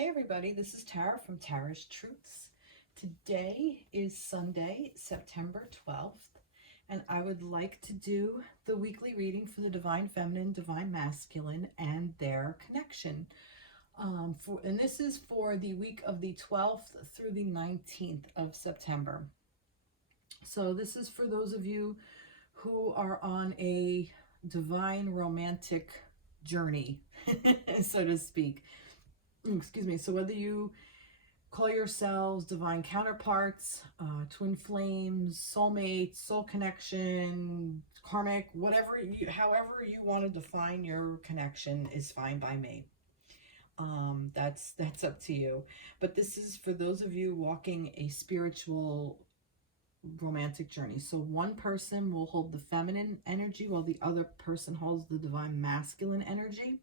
Hey everybody, this is Tara from Tara's Truths. Today is Sunday, September 12th, and I would like to do the weekly reading for the Divine Feminine, Divine Masculine, and their connection. And this is for the week of the 12th through the 19th of September. So this is for those of you who are on a divine romantic journey, so to speak. Excuse me. So whether you call yourselves divine counterparts, twin flames, soulmates, soul connection, karmic, however you want to define your connection is fine by me. That's up to you. But this is for those of you walking a spiritual romantic journey. So one person will hold the feminine energy while the other person holds the divine masculine energy,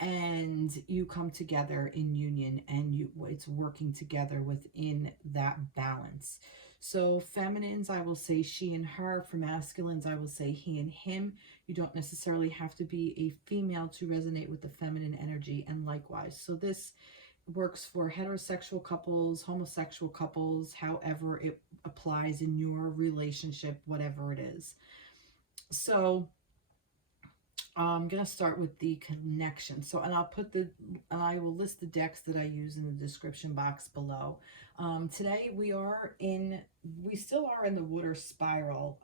and you come together in union, and it's working together within that balance. So feminines, I will say she and her. For masculines, I will say he and him. You don't necessarily have to be a female to resonate with the feminine energy, and likewise. So this works for heterosexual couples, homosexual couples, however it applies in your relationship, whatever it is. So I'm going to start with the connection. So, and I will list the decks that I use in the description box below. Today we still are in the water spiral,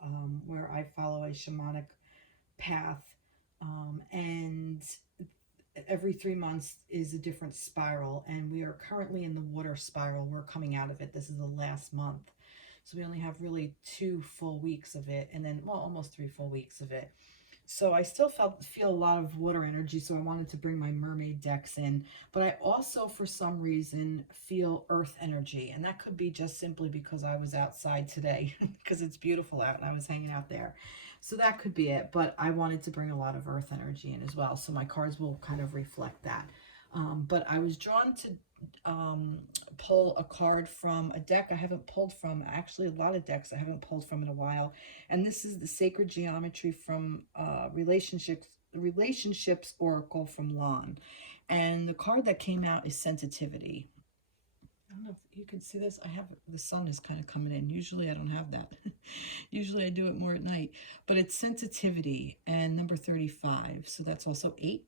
where I follow a shamanic path. And every 3 months is a different spiral. And we are currently in the water spiral. We're coming out of it. This is the last month. So we only have really 2 full weeks of it. And then, well, almost 3 full weeks of it. So I still feel a lot of water energy, so I wanted to bring my mermaid decks in. But I also, for some reason, feel earth energy. And that could be just simply because I was outside today, because it's beautiful out and I was hanging out there. So that could be it. But I wanted to bring a lot of earth energy in as well. So my cards will kind of reflect that. But I was drawn to pull a card from a deck I haven't pulled from, actually a lot of decks I haven't pulled from in a while, and this is the Sacred Geometry from Relationships Oracle from Lon, and the card that came out is Sensitivity. I don't know if you can see this. I have the sun is kind of coming in. Usually I don't have that. Usually I do it more at night, but it's Sensitivity and number 35, so that's also 8.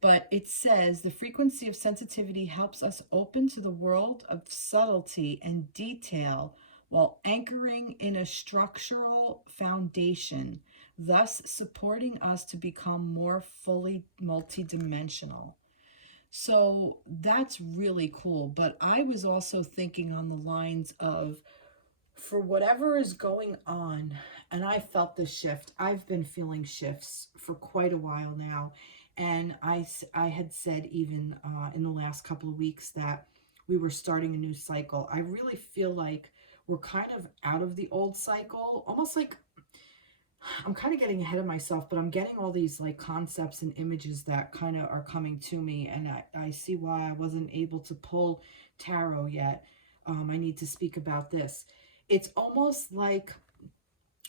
But it says the frequency of sensitivity helps us open to the world of subtlety and detail while anchoring in a structural foundation, thus supporting us to become more fully multidimensional. So that's really cool. But I was also thinking on the lines of, for whatever is going on, and I felt the shift. I've been feeling shifts for quite a while now. And I had said even in the last couple of weeks that we were starting a new cycle. I really feel like we're kind of out of the old cycle, almost like I'm kind of getting ahead of myself, but I'm getting all these like concepts and images that kind of are coming to me. And I see why I wasn't able to pull tarot yet. I need to speak about this. It's almost like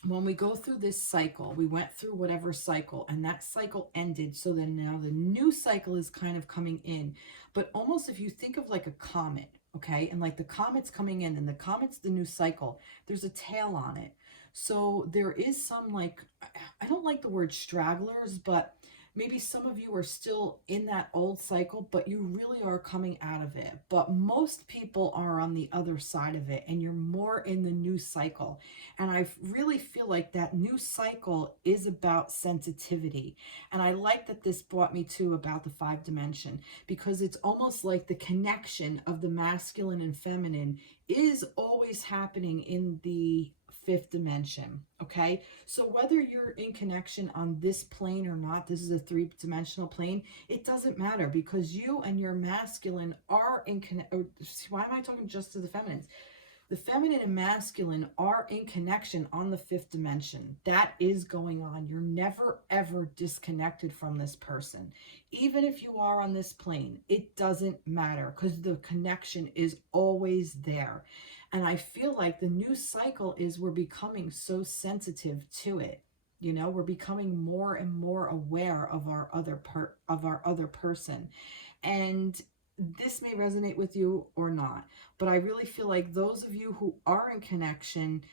when we go through this cycle, we went through whatever cycle, and that cycle ended. So then now the new cycle is kind of coming in. But almost if you think of like a comet, okay, and like the comet's coming in, and the comet's the new cycle, there's a tail on it. So there is some, like, I don't like the word stragglers, but maybe some of you are still in that old cycle, but you really are coming out of it. But most people are on the other side of it, and you're more in the new cycle. And I really feel like that new cycle is about sensitivity. And I like that this brought me to about the 5 dimension, because it's almost like the connection of the masculine and feminine is always happening in the 5th dimension. Okay, so whether you're in connection on this plane or not, this is a 3-dimensional plane, it doesn't matter, because you and your masculine are in why am I talking just to the feminines? The feminine and masculine are in connection on the 5th dimension. That is going on. You're never ever disconnected from this person. Even if you are on this plane, it doesn't matter, because the connection is always there. And I feel like the new cycle is we're becoming so sensitive to it. You know, we're becoming more and more aware of our other person. And this may resonate with you or not, but I really feel like those of you who are in connection,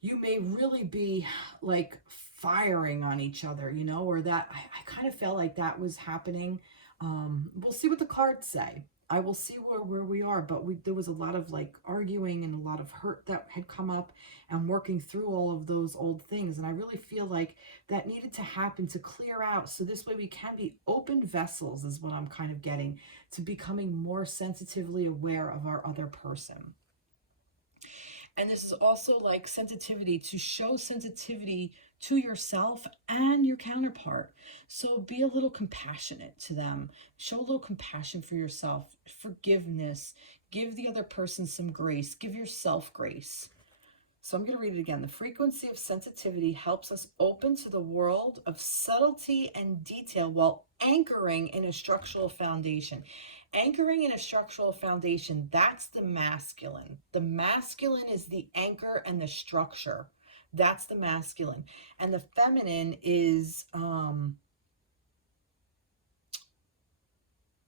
you may really be like firing on each other, you know, or that I kind of felt like that was happening. We'll see what the cards say. I will see where we are, but there was a lot of like arguing and a lot of hurt that had come up and working through all of those old things. And I really feel like that needed to happen to clear out. So this way we can be open vessels is what I'm kind of getting, to becoming more sensitively aware of our other person. And this is also like sensitivity, to show sensitivity to yourself and your counterpart. So be a little compassionate to them. Show a little compassion for yourself, forgiveness. Give the other person some grace. Give yourself grace. So I'm going to read it again. The frequency of sensitivity helps us open to the world of subtlety and detail while anchoring in a structural foundation. Anchoring in a structural foundation, that's the masculine. The masculine is the anchor and the structure. That's the masculine. And the feminine is,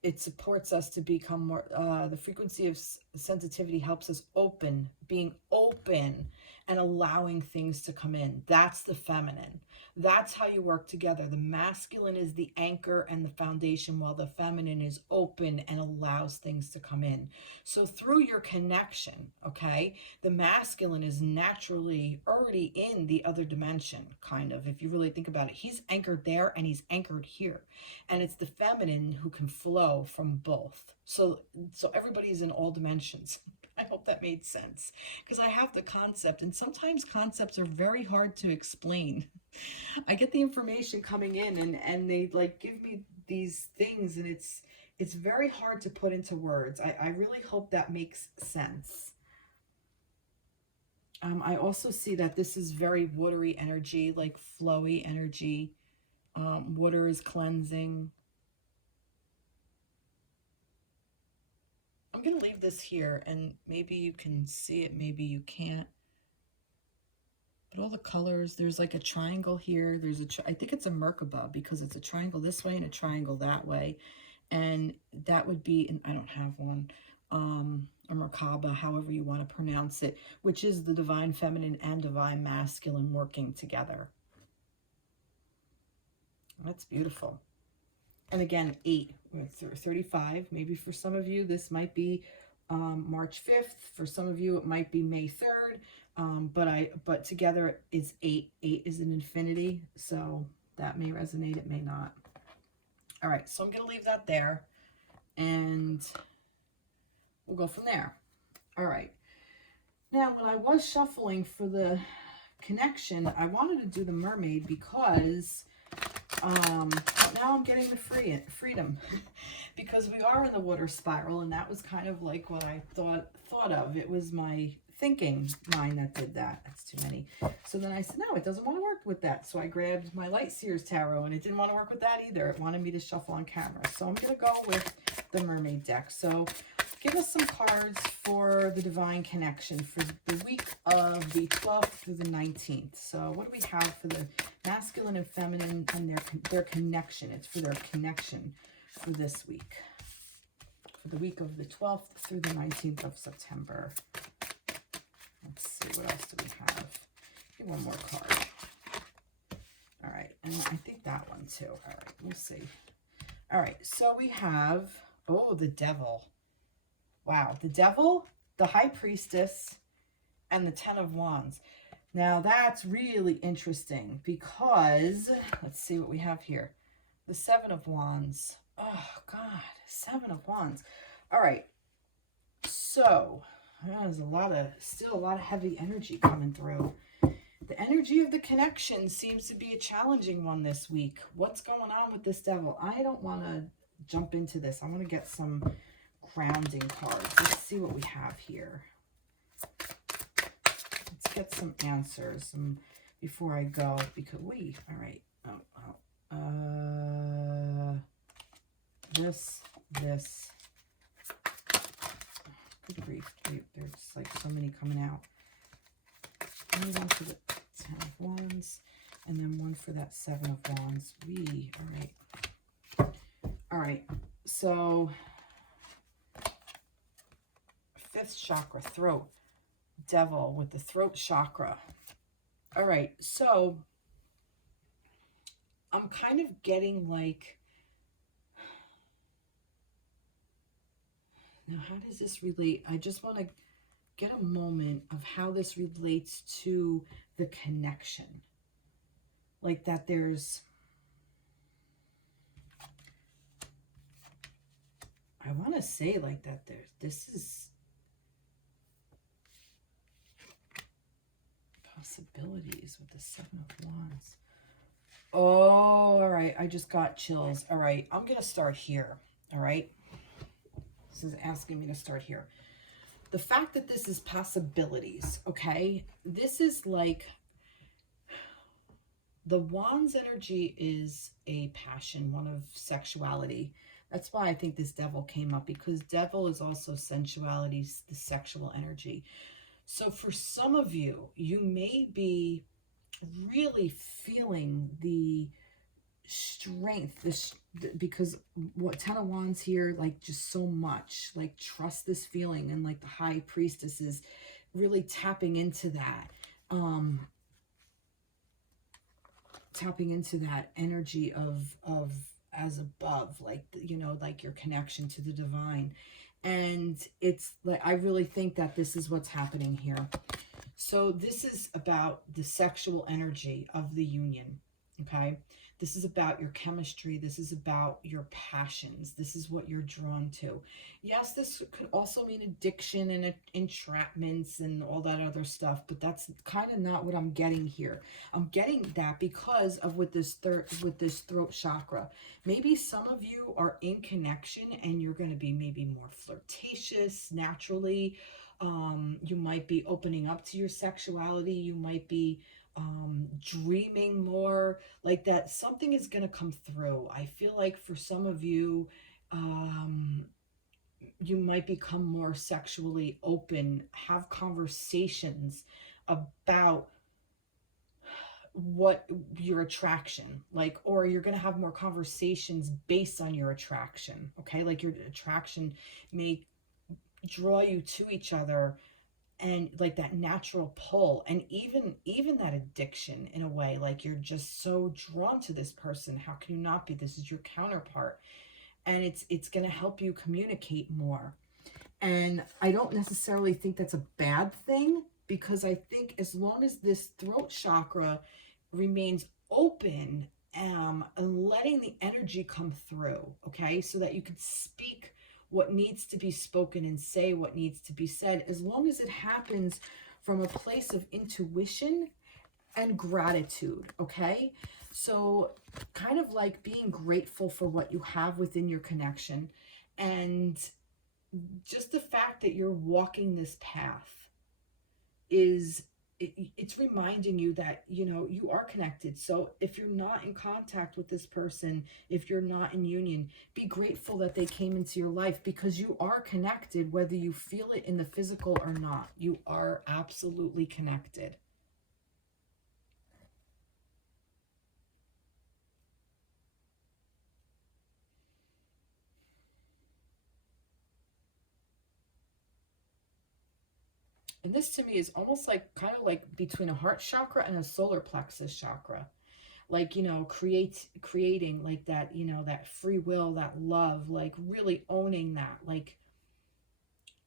it supports us to become more, the frequency of sensitivity helps us open, being open and allowing things to come in. That's the feminine. That's how you work together. The masculine is the anchor and the foundation, while the feminine is open and allows things to come in. So through your connection, okay, the masculine is naturally already in the other dimension, kind of, if you really think about it. He's anchored there and he's anchored here. And it's the feminine who can flow from both. So everybody's in all dimensions. I hope that made sense, because I have the concept, and sometimes concepts are very hard to explain. I get the information coming in and they like give me these things, and it's very hard to put into words. I really hope that makes sense. I also see that this is very watery energy, like flowy energy. Water is cleansing. I'm going to leave this here, and maybe you can see it, maybe you can't. But all the colors, there's like a triangle here. There's I think it's a Merkaba, because it's a triangle this way and a triangle that way. And that would be, and I don't have one, a Merkaba, however you want to pronounce it, which is the divine feminine and divine masculine working together. That's beautiful. And again, 8, 35, maybe for some of you, this might be March 5th. For some of you, it might be May 3rd. But together is 8. 8 is an infinity. So that may resonate, it may not. All right, so I'm going to leave that there, and we'll go from there. All right. Now, when I was shuffling for the connection, I wanted to do the mermaid because now I'm getting the freedom because we are in the water spiral, and that was kind of like what I thought of. It was my thinking mind that did that. That's too many. So then I said, no, it doesn't want to work with that. So I grabbed my Light Seers Tarot, and it didn't want to work with that either. It wanted me to shuffle on camera. So I'm going to go with the Mermaid deck. So give us some cards for the Divine Connection for the week of the 12th through the 19th. So what do we have for the masculine and feminine and their connection? It's for their connection for this week. For the week of the 12th through the 19th of September. Let's see, what else do we have? Get one more card. All right, and I think that one too. All right, we'll see. All right, so we have, oh, the Devil. Wow, the Devil, the High Priestess, and the Ten of Wands. Now, that's really interesting because, let's see what we have here. The Seven of Wands. Oh, God, Seven of Wands. All right, so there's still a lot of heavy energy coming through. The energy of the connection seems to be a challenging one this week. What's going on with this Devil? I don't want to jump into this. I want to get some grounding cards. Let's see what we have here. Let's get some answers before I go, because all right. This. Good grief. There's just like so many coming out. And one for the Ten of Wands, and then one for that Seven of Wands. All right. So fifth chakra, throat. Devil with the throat chakra. All right, so I'm kind of getting like, now how does this relate? I just want to get a moment of how this relates to the connection. Like that there's, I want to say like that this is possibilities with the Seven of Wands. Oh, all right. I just got chills. All right. I'm going to start here. All right. This is asking me to start here. The fact that this is possibilities, okay? This is like, the Wands energy is a passion, one of sexuality. That's why I think this devil came up, because devil is also sensuality, the sexual energy. So for some of you, you may be really feeling the strength, this, because what Ten of Wands here, like just so much, like trust this feeling, and like the High Priestess is really tapping into that, tapping into that energy of as above, like, you know, like your connection to the divine. And it's like, I really think that this is what's happening here. So this is about the sexual energy of the union, okay? This is about your chemistry. This is about your passions. This is what you're drawn to. Yes, this could also mean addiction and entrapments and all that other stuff, but that's kind of not what I'm getting here. I'm getting that because of with this throat chakra. Maybe some of you are in connection and you're going to be maybe more flirtatious naturally. You might be opening up to your sexuality. You might be dreaming more, like that something is going to come through. I feel like for some of you, you might become more sexually open, have conversations about what your attraction, like, or you're going to have more conversations based on your attraction, okay? Like your attraction may draw you to each other, and like that natural pull, and even that addiction in a way, like you're just so drawn to this person. How can you not be? This is your counterpart, and it's going to help you communicate more. And I don't necessarily think that's a bad thing, because I think as long as this throat chakra remains open, and letting the energy come through, okay, so that you can speak what needs to be spoken and say what needs to be said, as long as it happens from a place of intuition and gratitude, okay? So kind of like being grateful for what you have within your connection, and just the fact that you're walking this path is, it's reminding you that, you know, you are connected. So if you're not in contact with this person, if you're not in union, be grateful that they came into your life, because you are connected, whether you feel it in the physical or not. You are absolutely connected. And this to me is almost like kind of like between a heart chakra and a solar plexus chakra. Like, you know, creating like that, you know, that free will, that love, like really owning that, like,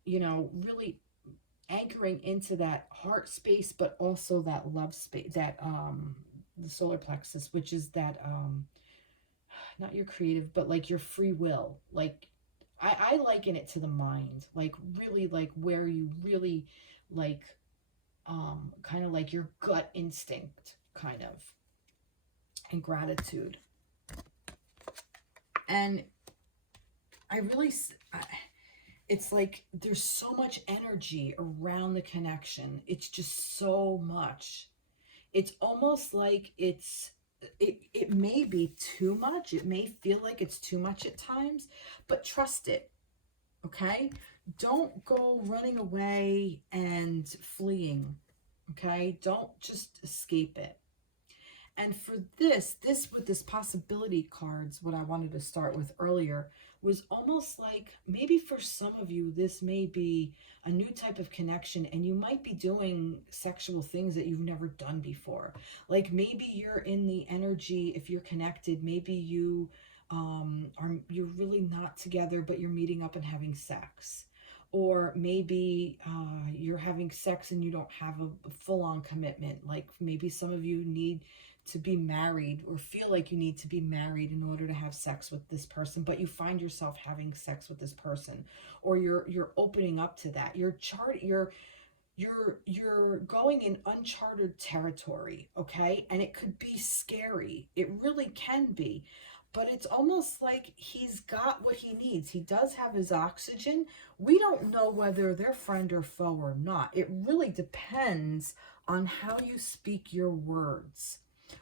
you know, really anchoring into that heart space, but also that love space, that the solar plexus, which is that not your creative, but like your free will. Like I liken it to the mind, like really, like where you really like kind of like your gut instinct, kind of, and gratitude. And I really, it's like there's so much energy around the connection. It's just so much. It's almost like it may be too much. It may feel like it's too much at times, but trust it, okay? Don't go running away and fleeing, okay? Don't just escape it. And for this with this possibility cards, what I wanted to start with earlier, was almost like, maybe for some of you, this may be a new type of connection, and you might be doing sexual things that you've never done before. Like maybe you're in the energy, if you're connected, maybe you you're really not together, but you're meeting up and having sex. Or maybe you're having sex and you don't have a full-on commitment. Like maybe some of you need to be married or feel like you need to be married in order to have sex with this person, but you find yourself having sex with this person, or you're opening up to that. You're going in uncharted territory, okay? And it could be scary. It really can be. But it's almost like he's got what he needs. He does have his oxygen. We don't know whether they're friend or foe or not. It really depends on how you speak your words.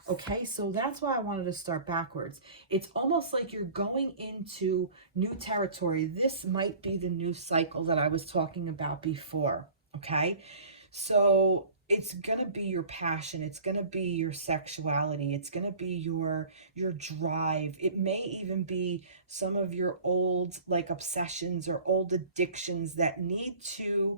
Okay, so that's why I wanted to start backwards. It's almost like you're going into new territory. This might be the new cycle that I was talking about before. Okay, so it's gonna be your passion, it's gonna be your sexuality, it's gonna be your drive. It may even be some of your old like obsessions or old addictions that need to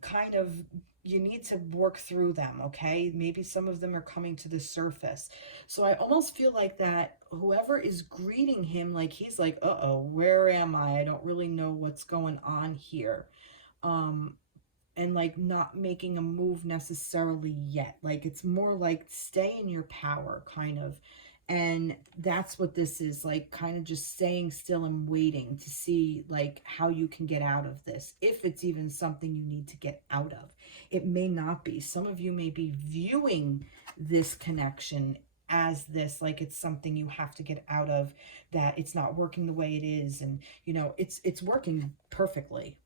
kind of, you need to work through them. Okay, maybe some of them are coming to the surface. So I almost feel like that whoever is greeting him, like he's like, uh-oh, where am I don't really know what's going on here. And like not making a move necessarily yet. Like it's more like stay in your power kind of. And that's what this is, like kind of just staying still and waiting to see like how you can get out of this, if it's even something you need to get out of. It may not be. Some of you may be viewing this connection as this, like it's something you have to get out of, that it's not working the way it is, and you know it's working perfectly.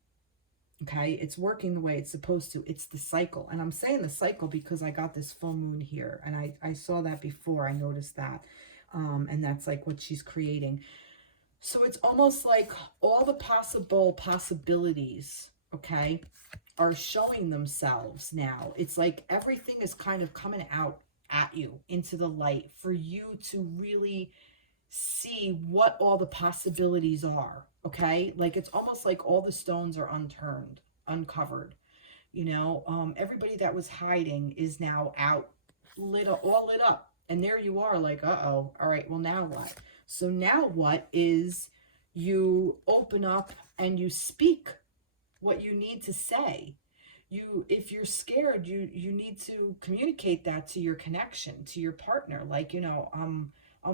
Okay, it's working the way it's supposed to. It's the cycle. And I'm saying the cycle because I got this full moon here. And I saw that before. I noticed that. And that's like what she's creating. So it's almost like all the possible possibilities, okay, are showing themselves now. It's like everything is kind of coming out at you into the light for you to really see what all the possibilities are. Okay, like it's almost like all the stones are unturned, uncovered. You know, everybody that was hiding is now out, all lit up, and there you are, like, uh-oh, all right, well now what? So now what is, you open up and you speak what you need to say. You, if you're scared, you need to communicate that to your connection, to your partner, like, you know, I'm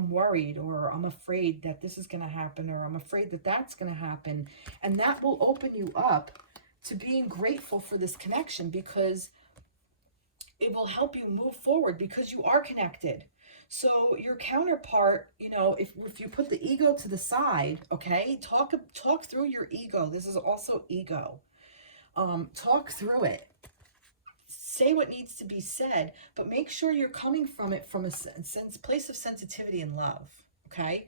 worried, or I'm afraid that this is going to happen, or I'm afraid that that's going to happen. And that will open you up to being grateful for this connection, because it will help you move forward, because you are connected. So your counterpart, you know, if you put the ego to the side, okay, talk through your ego. This is also ego. Talk through it. Say what needs to be said, but make sure you're coming from it from a place of sensitivity and love. Okay,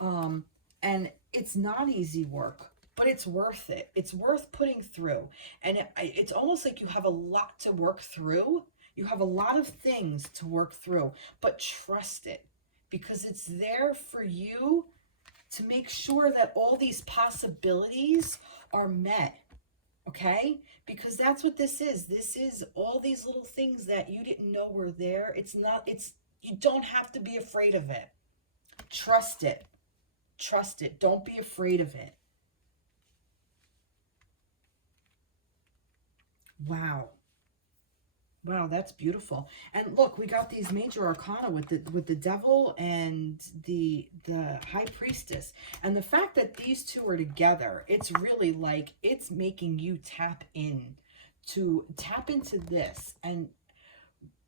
and it's not easy work, but it's worth it. It's worth putting through, and it's almost like you have a lot to work through. You have a lot of things to work through, but trust it, because it's there for you to make sure that all these possibilities are met. Okay, because that's what this is. This is all these little things that you didn't know were there. It's not, it's, you don't have to be afraid of it. Trust it. Trust it. Don't be afraid of it. Wow. Wow, that's beautiful. And look, we got these major arcana with the devil and the high priestess. And the fact that these two are together, it's really like it's making you tap into this and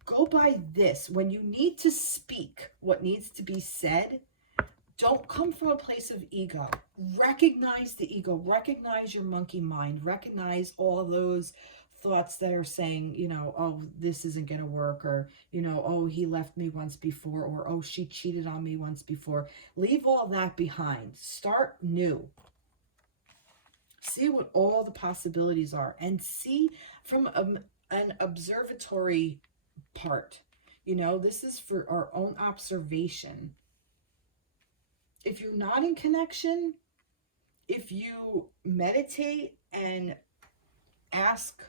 go by this. When you need to speak what needs to be said, don't come from a place of ego. Recognize the ego. Recognize your monkey mind. Recognize all those thoughts that are saying, you know, oh, this isn't going to work, or, you know, oh, he left me once before, or, oh, she cheated on me once before. Leave all that behind. Start new. See what all the possibilities are, and see from an observatory part. You know, this is for our own observation. If you're not in connection, if you meditate and ask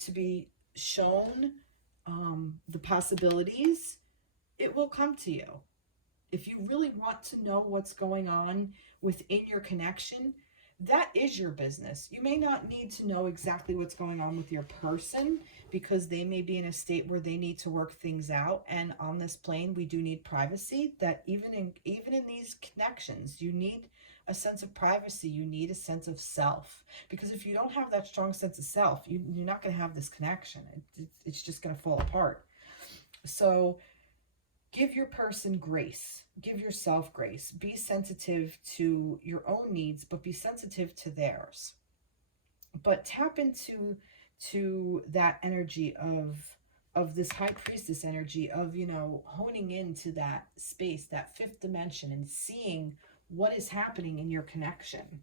to be shown the possibilities, it will come to you. If you really want to know what's going on within your connection, that is your business. You may not need to know exactly what's going on with your person because they may be in a state where they need to work things out. And on this plane, we do need privacy. That even in these connections, you need a sense of privacy. You need a sense of self. Because if you don't have that strong sense of self, you're not going to have this connection. It's just going to fall apart. So give your person grace. Give yourself grace. Be sensitive to your own needs, but be sensitive to theirs. But tap into that energy of this high priestess energy of, honing into that space, that fifth dimension, and seeing what is happening in your connection.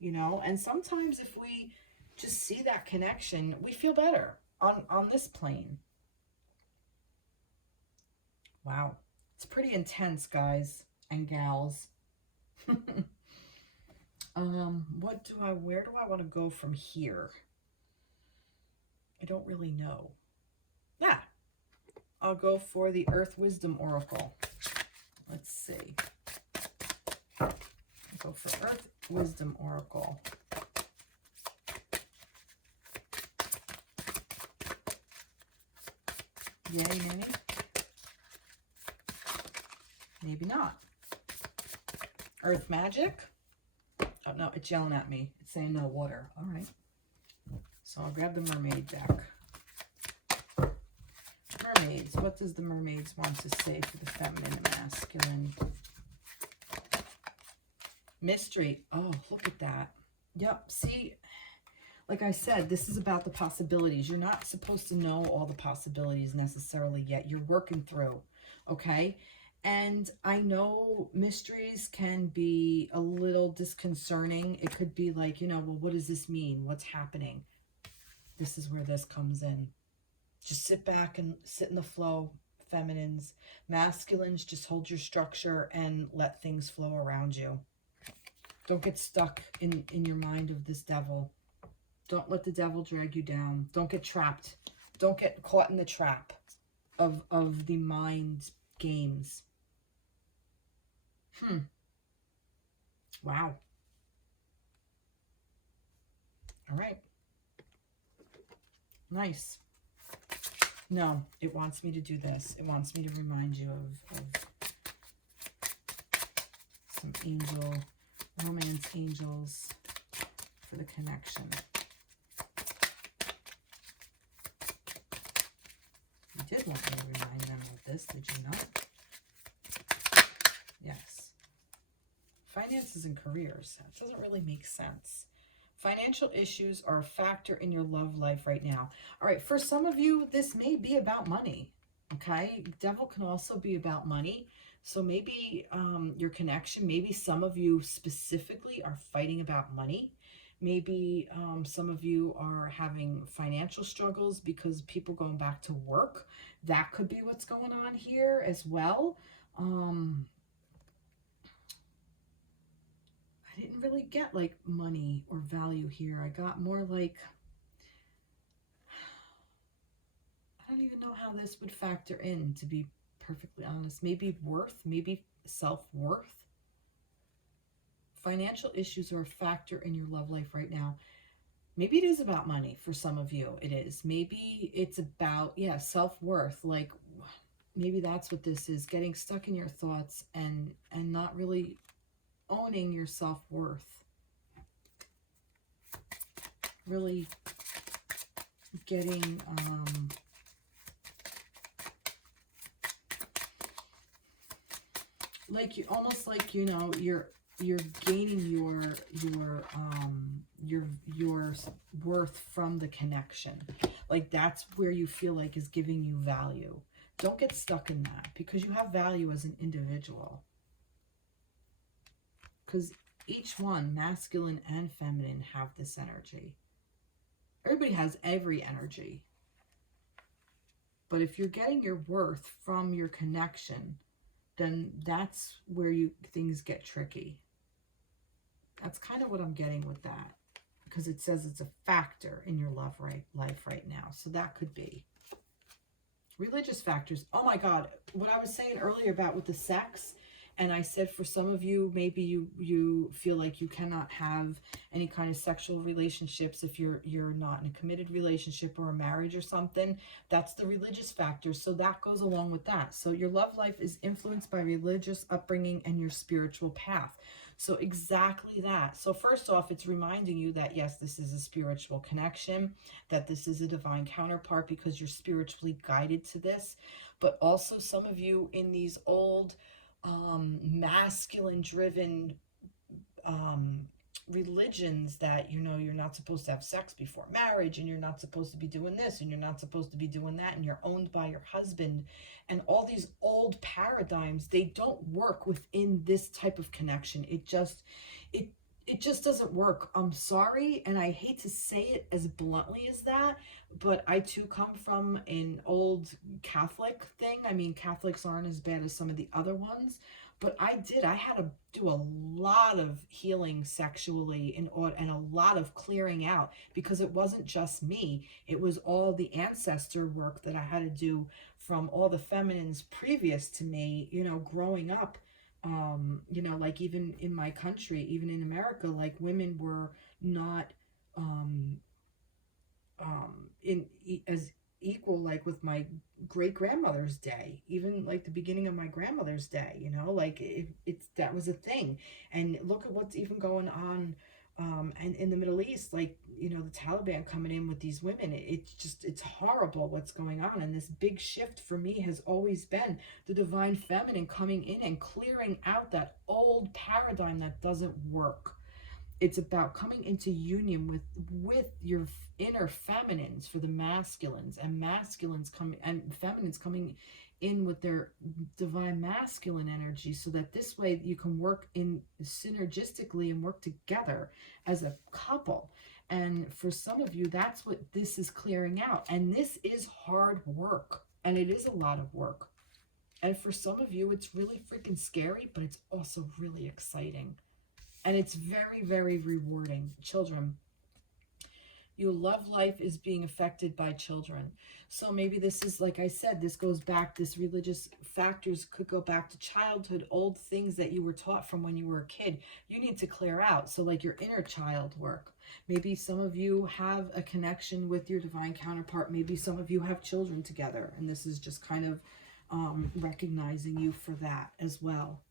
And sometimes if we just see that connection, we feel better on this plane. Wow. It's pretty intense, guys and gals. Where do I want to go from here? I don't really know. Yeah. I'll go for the Earth Wisdom Oracle. Let's see. I'll go for Earth Wisdom Oracle. Yay, maybe? Maybe not. Earth Magic. Oh, no, it's yelling at me. It's saying no water. All right. So I'll grab the mermaid deck. Mermaids. What does the mermaids want to say for the feminine and masculine? Mystery. Oh, look at that. Yep. See, like I said, this is about the possibilities. You're not supposed to know all the possibilities necessarily yet. You're working through. Okay? And I know mysteries can be a little disconcerting. It could be like, well, what does this mean? What's happening? This is where this comes in. Just sit back and sit in the flow, feminines. Masculines, just hold your structure and let things flow around you. Don't get stuck in your mind of this devil. Don't let the devil drag you down. Don't get trapped. Don't get caught in the trap of the mind games. Wow. All right. Nice. No, it wants me to do this. It wants me to remind you of some romance angels for the connection. You did want me to remind them of this, did you not? Yes. Finances and careers. That doesn't really make sense. Financial issues are a factor in your love life right now. All right, for some of you, this may be about money, okay? Devil can also be about money. So maybe your connection, maybe some of you specifically are fighting about money. Maybe some of you are having financial struggles because people going back to work. That could be what's going on here as well. I didn't really get like money or value here. I got more like, I don't even know how this would factor in, to be perfectly honest. Maybe worth, maybe self-worth. Financial issues are a factor in your love life right now. Maybe it is about money for some of you. It is. Maybe it's about, self-worth. Like maybe that's what this is, getting stuck in your thoughts and not really owning your self-worth. Really getting like you almost like you're gaining your worth from the connection. Like that's where you feel like is giving you value. Don't get stuck in that, because you have value as an individual. Because each one, masculine and feminine, have this energy. Everybody has every energy. But if you're getting your worth from your connection, then that's where things get tricky. That's kind of what I'm getting with that, because it says it's a factor in your love life right now. So that could be religious factors. Oh my God, what I was saying earlier about with the sex, and I said for some of you, maybe you feel like you cannot have any kind of sexual relationships if you're not in a committed relationship or a marriage or something. That's the religious factor. So that goes along with that. So your love life is influenced by religious upbringing and your spiritual path. So exactly that. So first off, it's reminding you that yes, this is a spiritual connection, that this is a divine counterpart because you're spiritually guided to this. But also some of you in these old masculine driven religions that, you know, you're not supposed to have sex before marriage, and you're not supposed to be doing this, and you're not supposed to be doing that, and you're owned by your husband, and all these old paradigms, they don't work within this type of connection. It just doesn't work. I'm sorry, and I hate to say it as bluntly as that, but I too come from an old Catholic thing. I mean, Catholics aren't as bad as some of the other ones, but I had to do a lot of healing sexually and a lot of clearing out, because it wasn't just me. It was all the ancestor work that I had to do from all the feminines previous to me, you know, growing up. You know, like even in my country, even in America, like women were not as equal, like with my great grandmother's day, even like the beginning of my grandmother's day, you know, like it's that was a thing. And look at what's even going on and in the Middle East, like, you know, the Taliban coming in with these women. It's horrible what's going on. And this big shift for me has always been the divine feminine coming in and clearing out that old paradigm that doesn't work. It's about coming into union with your inner feminines for the masculines, and masculines coming and feminines coming in with their divine masculine energy, so that this way you can work in synergistically and work together as a couple. And for some of you, that's what this is clearing out. And this is hard work, and it is a lot of work. And for some of you, it's really freaking scary, but it's also really exciting. And it's very, very rewarding. Children, your love life is being affected by children. So maybe this is, like I said, this goes back, this religious factors could go back to childhood, old things that you were taught from when you were a kid. You need to clear out. So like your inner child work. Maybe some of you have a connection with your divine counterpart. Maybe some of you have children together. And this is just kind of recognizing you for that as well.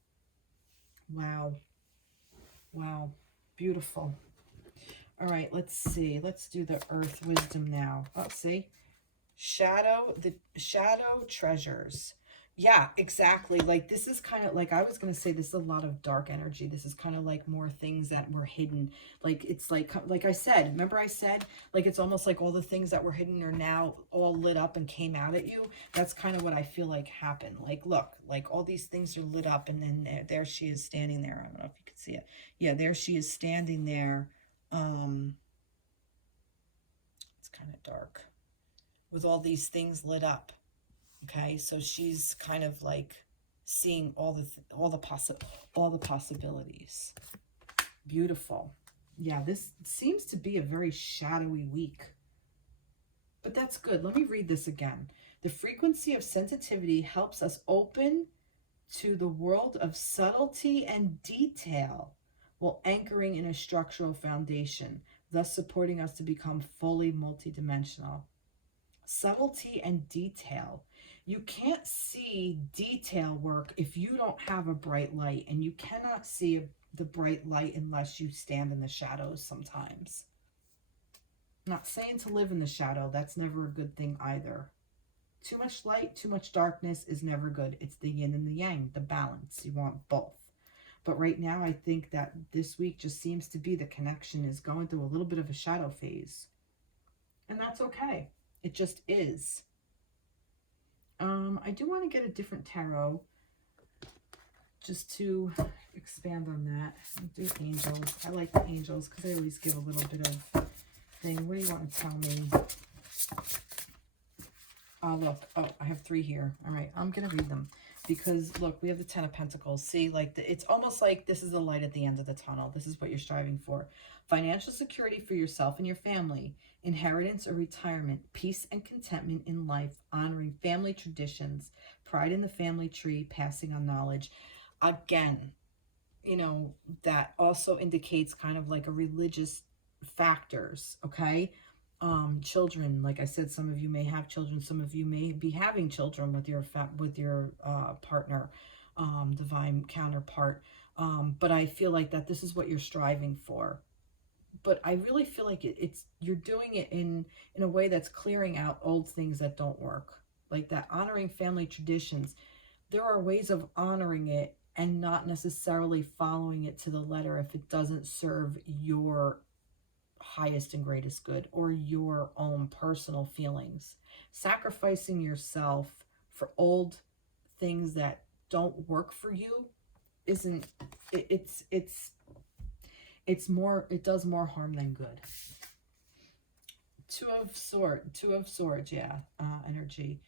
Wow. Wow, beautiful. All right, let's see. Let's do the earth wisdom now. Let's see. The shadow treasures. Yeah, exactly. Like this is kind of like, I was going to say this is a lot of dark energy. This is kind of like more things that were hidden. Like it's like I said, remember I said, like it's almost like all the things that were hidden are now all lit up and came out at you. That's kind of what I feel like happened. Like, look, like all these things are lit up, and then there she is standing there. I don't know if you can see it. Yeah, there she is standing there. It's kind of dark with all these things lit up. Okay, so she's kind of like seeing all the possibilities. Beautiful. Yeah, this seems to be a very shadowy week, but that's good. Let me read this again. The frequency of sensitivity helps us open to the world of subtlety and detail, while anchoring in a structural foundation, thus supporting us to become fully multidimensional. Subtlety and detail. You can't see detail work if you don't have a bright light, and you cannot see the bright light unless you stand in the shadows sometimes. I'm not saying to live in the shadow. That's never a good thing either. Too much light, too much darkness is never good. It's the yin and the yang, the balance. You want both. But right now, I think that this week just seems to be the connection is going through a little bit of a shadow phase. And that's okay. It just is. I do want to get a different tarot just to expand on that. I'll do angels. I like the angels because they always give a little bit of thing. What do you want to tell me? Oh, look. Oh, I have 3 here. All right, I'm going to read them. Because look, we have the Ten of Pentacles. See, like it's almost like this is the light at the end of the tunnel. This is what you're striving for. Financial security for yourself and your family, inheritance or retirement, peace and contentment in life, honoring family traditions, pride in the family tree, passing on knowledge. Again, you know, that also indicates kind of like a religious factors, okay? Children, like I said, some of you may have children, some of you may be having children with your partner, divine counterpart. But I feel like that this is what you're striving for. But I really feel like it's you're doing it in a way that's clearing out old things that don't work, like that, honoring family traditions. There are ways of honoring it and not necessarily following it to the letter if it doesn't serve your highest and greatest good or your own personal feelings. Sacrificing yourself for old things that don't work for you isn't, it's more, it does more harm than good. Two of swords, yeah, energy.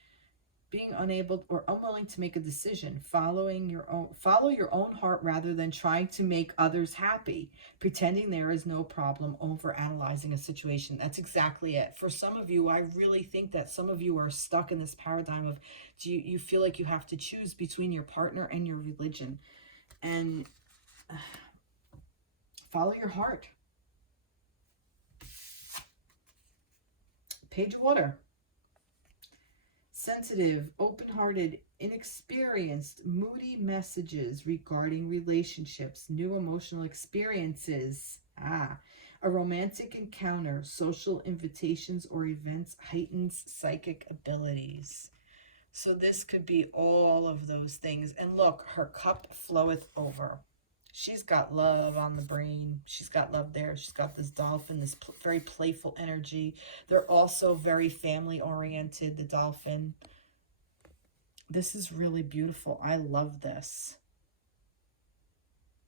Being unable or unwilling to make a decision, follow your own heart rather than trying to make others happy, pretending there is no problem, over analyzing a situation. That's exactly it. For some of you, I really think that some of you are stuck in this paradigm of you feel like you have to choose between your partner and your religion, and follow your heart. Page of Water. Sensitive, open-hearted, inexperienced, moody messages regarding relationships, new emotional experiences. A romantic encounter, social invitations or events heightens psychic abilities. So this could be all of those things. And look, her cup floweth over. She's got love on the brain. She's got love there. She's got this dolphin, this very playful energy. They're also very family-oriented, the dolphin. This is really beautiful. I love this.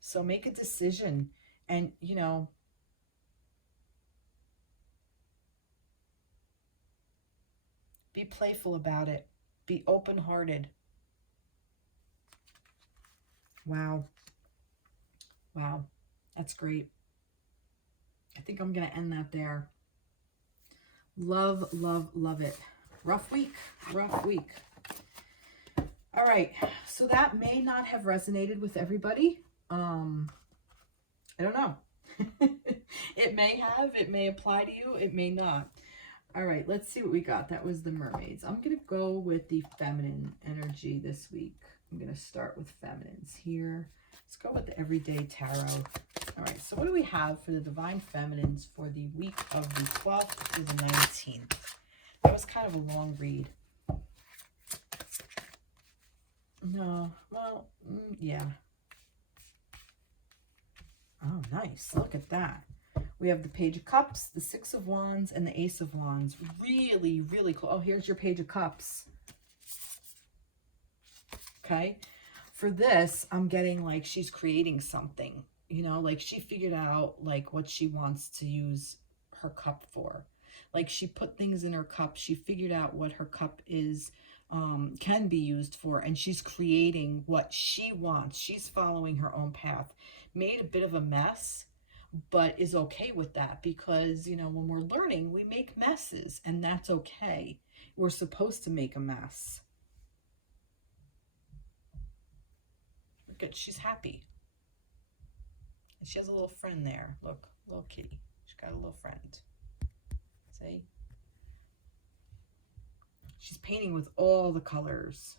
So make a decision and, you know, be playful about it. Be open-hearted. Wow. Wow. That's great. I think I'm going to end that there. Love, love, love it. Rough week. Rough week. All right. So that may not have resonated with everybody. I don't know. It may have. It may apply to you. It may not. All right. Let's see what we got. That was the mermaids. I'm going to go with the feminine energy this week. I'm going to start with feminines here. Let's go with the Everyday Tarot. All right, so what do we have for the Divine Feminines for the week of the 12th to the 19th? That was kind of a long read. No, well, yeah. Oh, nice. Look at that. We have the Page of Cups, the Six of Wands, and the Ace of Wands. Really, really cool. Oh, here's your Page of Cups. Okay. For this, I'm getting like she's creating something, you know, like she figured out like what she wants to use her cup for. Like she put things in her cup. She figured out what her cup is, can be used for, and she's creating what she wants. She's following her own path. Made a bit of a mess, but is okay with that because, you know, when we're learning, we make messes, and that's okay. We're supposed to make a mess. Look at, she's happy. And she has a little friend there. Look, little kitty. She's got a little friend. See? She's painting with all the colors.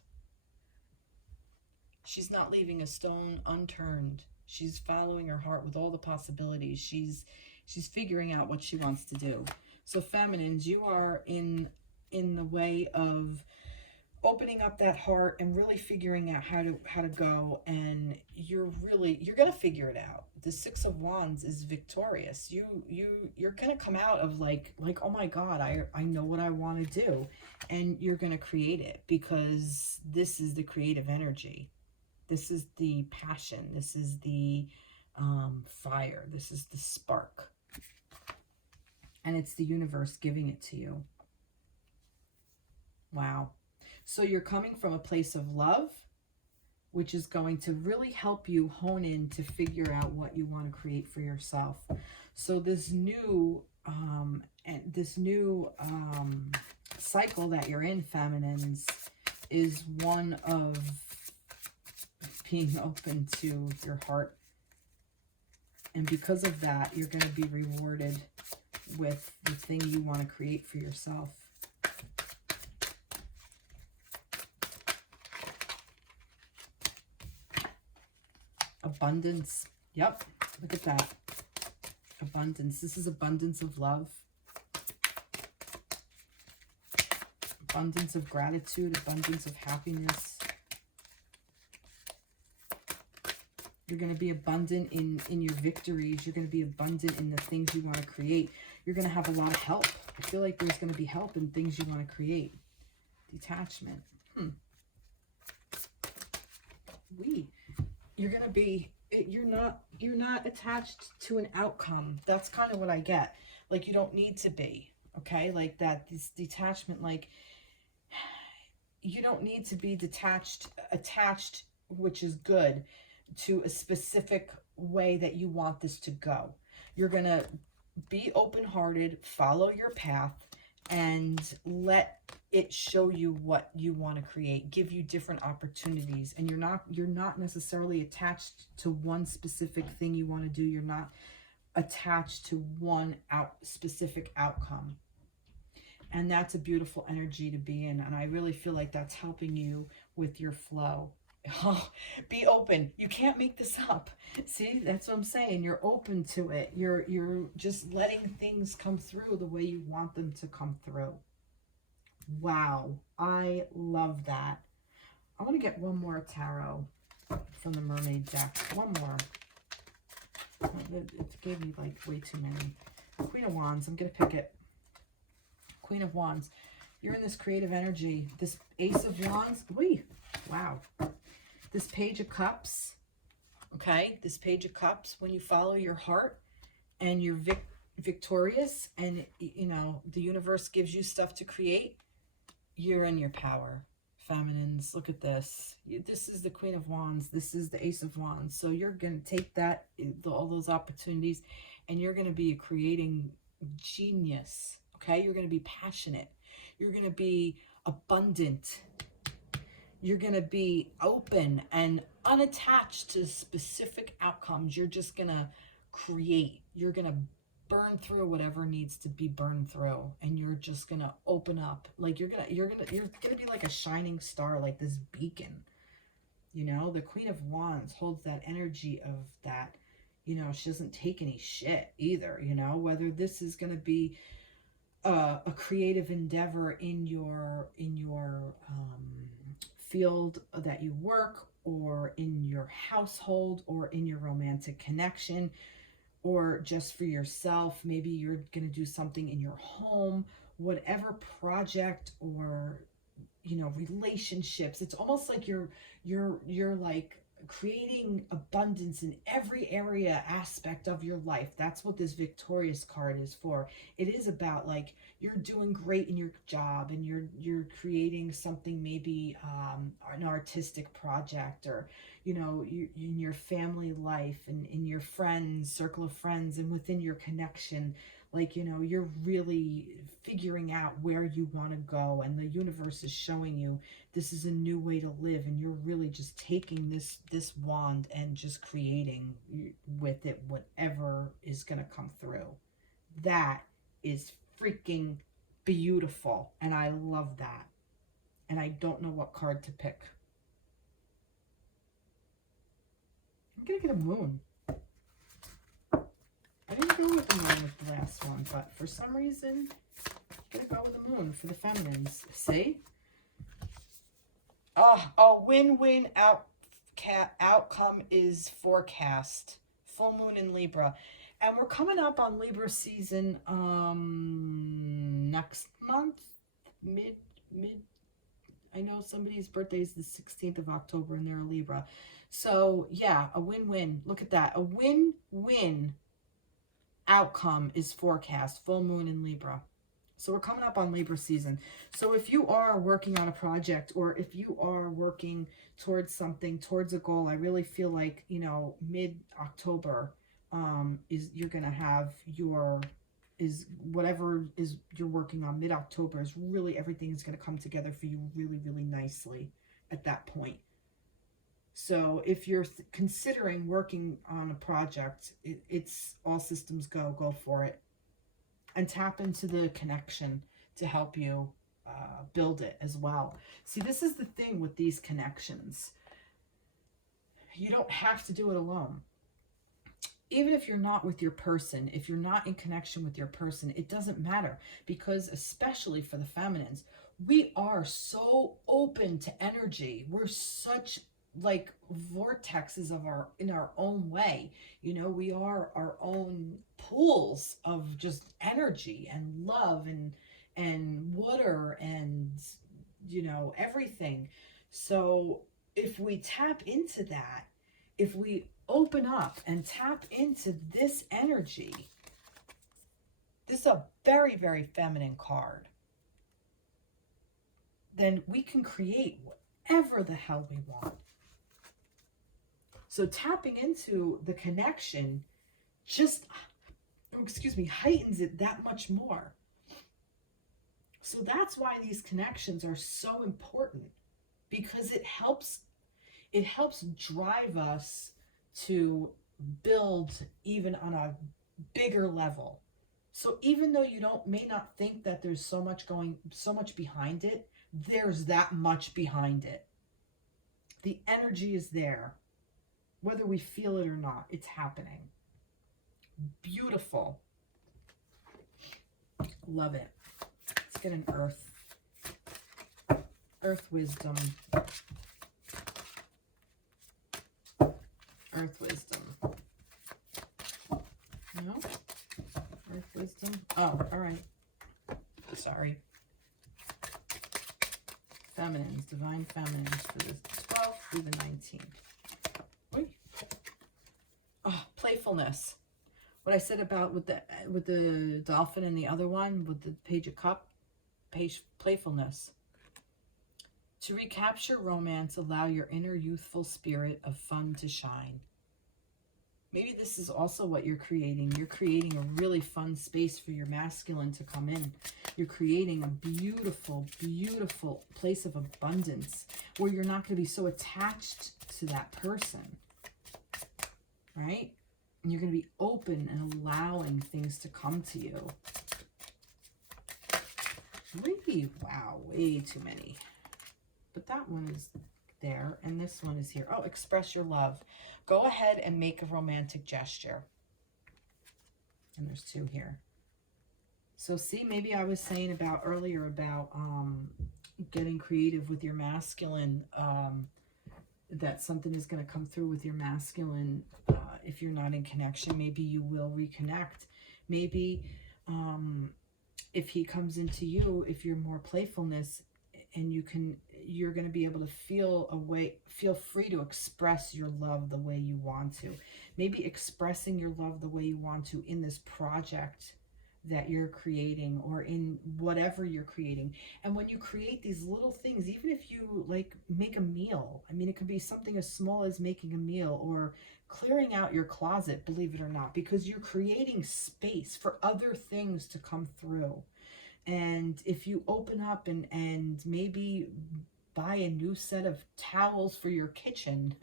She's not leaving a stone unturned. She's following her heart with all the possibilities. She's figuring out what she wants to do. So feminines, you are in the way of opening up that heart and really figuring out how to go, and you're gonna figure it out. The Six of Wands is victorious. You're gonna come out of like oh my god, I know what I want to do, and you're gonna create it because this is the creative energy. This is the passion. This is the fire. This is the spark, and it's the universe giving it to you. Wow. So you're coming from a place of love. which is going to really help you hone in to figure out what you want to create for yourself. So this new cycle that you're in, feminines, is one of being open to your heart. And because of that, you're going to be rewarded with the thing you want to create for yourself. Abundance. Yep, look at that. Abundance. This is abundance of love. Abundance of gratitude. Abundance of happiness. You're going to be abundant in your victories. You're going to be abundant in the things you want to create. You're going to have a lot of help. I feel like there's going to be help in things you want to create. Detachment. You're going to be, you're not attached to an outcome. That's kind of what I get. Like, you don't need to be, okay? Like that, this detachment, like, you don't need to be attached, which is good, to a specific way that you want this to go. You're going to be open-hearted, follow your path, and let it show you what you want to create, give you different opportunities. And you're not necessarily attached to one specific thing you want to do. You're not attached to one specific outcome. And that's a beautiful energy to be in. And I really feel like that's helping you with your flow. Oh, be open. You can't make this up. See, that's what I'm saying. You're open to it. You're just letting things come through the way you want them to come through. Wow, I love that. I want to get one more tarot from the mermaid deck. One more. It gave me like way too many. Queen of Wands. I'm going to pick it. Queen of Wands. You're in this creative energy. This Ace of Wands. Wait. Wow. This Page of Cups, okay? This Page of Cups, when you follow your heart and you're victorious and, you know, the universe gives you stuff to create, you're in your power. Feminines, look at this. This is the Queen of Wands. This is the Ace of Wands. So you're going to take that, all those opportunities, and you're going to be a creating genius, okay? You're going to be passionate. You're going to be abundant. You're going to be open and unattached to specific outcomes. You're just going to create. You're going to burn through whatever needs to be burned through, and you're just going to open up. Like you're going to be like a shining star, like this beacon. You know, the Queen of Wands holds that energy of that. You know, she doesn't take any shit either, you know, whether this is going to be a creative endeavor in your field that you work, or in your household, or in your romantic connection, or just for yourself. Maybe you're going to do something in your home, whatever project, or, you know, relationships. It's almost like you're like creating abundance in every aspect of your life. That's what this Victorious card is for. It is about, like, you're doing great in your job, and you're creating something, maybe an artistic project, or, you know, in your family life, and in your friends, circle of friends, and within your connection. Like, you know, you're really figuring out where you want to go, and the universe is showing you this is a new way to live, and you're really just taking this wand and just creating with it whatever is going to come through. That is freaking beautiful, and I love that. And I don't know what card to pick. I'm going to get a moon. I didn't go with the moon with the last one, but for some reason, I'm going to go with the moon for the feminines. See? A win-win outcome is forecast. Full moon in Libra. And we're coming up on Libra season next month. Mid. I know somebody's birthday is the 16th of October, and they're a Libra. So, yeah, a win-win. Look at that. A win-win outcome is forecast. Full moon in Libra. So we're coming up on Libra season. So if you are working on a project, or if you are working towards something, towards a goal, I really feel like, you know, mid-October is you're going to have your, is whatever is you're working on mid-October is really, everything is going to come together for you really, really nicely at that point. So if you're considering working on a project, it's all systems go, go for it. And tap into the connection to help you build it as well. See, this is the thing with these connections. You don't have to do it alone. Even if you're not with your person, if you're not in connection with your person, it doesn't matter, because especially for the feminines, we are so open to energy. We're such like vortexes of our in our own way. You know, we are our own pools of just energy and love and water and, you know, everything. So if we tap into that, if we open up and tap into this energy, this is a very, very feminine card, then we can create whatever the hell we want. So tapping into the connection just, heightens it that much more. So that's why these connections are so important, because it helps drive us to build even on a bigger level. So even though you may not think that there's so much behind it, there's that much behind it. The energy is there. Whether we feel it or not, it's happening. Beautiful. Love it. Let's get an earth. Earth wisdom. Earth wisdom. No? Earth wisdom. Oh, all right. Sorry. Feminines, divine feminines for the 12th through the 19th. Wait. Oh, playfulness. What I said about with the dolphin and the other one with the Page of Cup, playfulness. To recapture romance, allow your inner youthful spirit of fun to shine. Maybe this is also what you're creating. You're creating a really fun space for your masculine to come in. You're creating a beautiful, beautiful place of abundance where you're not going to be so attached to that person, right? And you're going to be open and allowing things to come to you. Really, wow, way too many. But that one is there, and this one is here. Oh, express your love. Go ahead and make a romantic gesture. And there's two here. So see, maybe I was saying about earlier about getting creative with your masculine, that something is going to come through with your masculine. If you're not in connection, maybe you will reconnect. Maybe if he comes into you, if you're more playfulness, and you're going to be able to feel free to express your love the way you want to. Maybe expressing your love the way you want to in this project that you're creating, or in whatever you're creating. And when you create these little things, even if you like make a meal, I mean, it could be something as small as making a meal or clearing out your closet, believe it or not, because you're creating space for other things to come through. And if you open up and maybe buy a new set of towels for your kitchen,